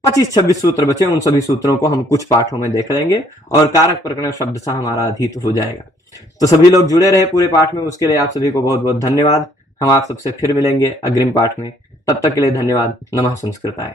25-26 सूत्र बचे हैं। उन सभी सूत्रों को हम कुछ पाठों में देख लेंगे और कारक प्रकरण शब्द सा हमारा अधीत हो जाएगा। तो सभी लोग जुड़े रहे पूरे पाठ में, उसके लिए आप सभी को बहुत बहुत धन्यवाद। हम आप सबसे फिर मिलेंगे अग्रिम पाठ में, तब तक के लिए धन्यवाद। नमः संस्कृताय।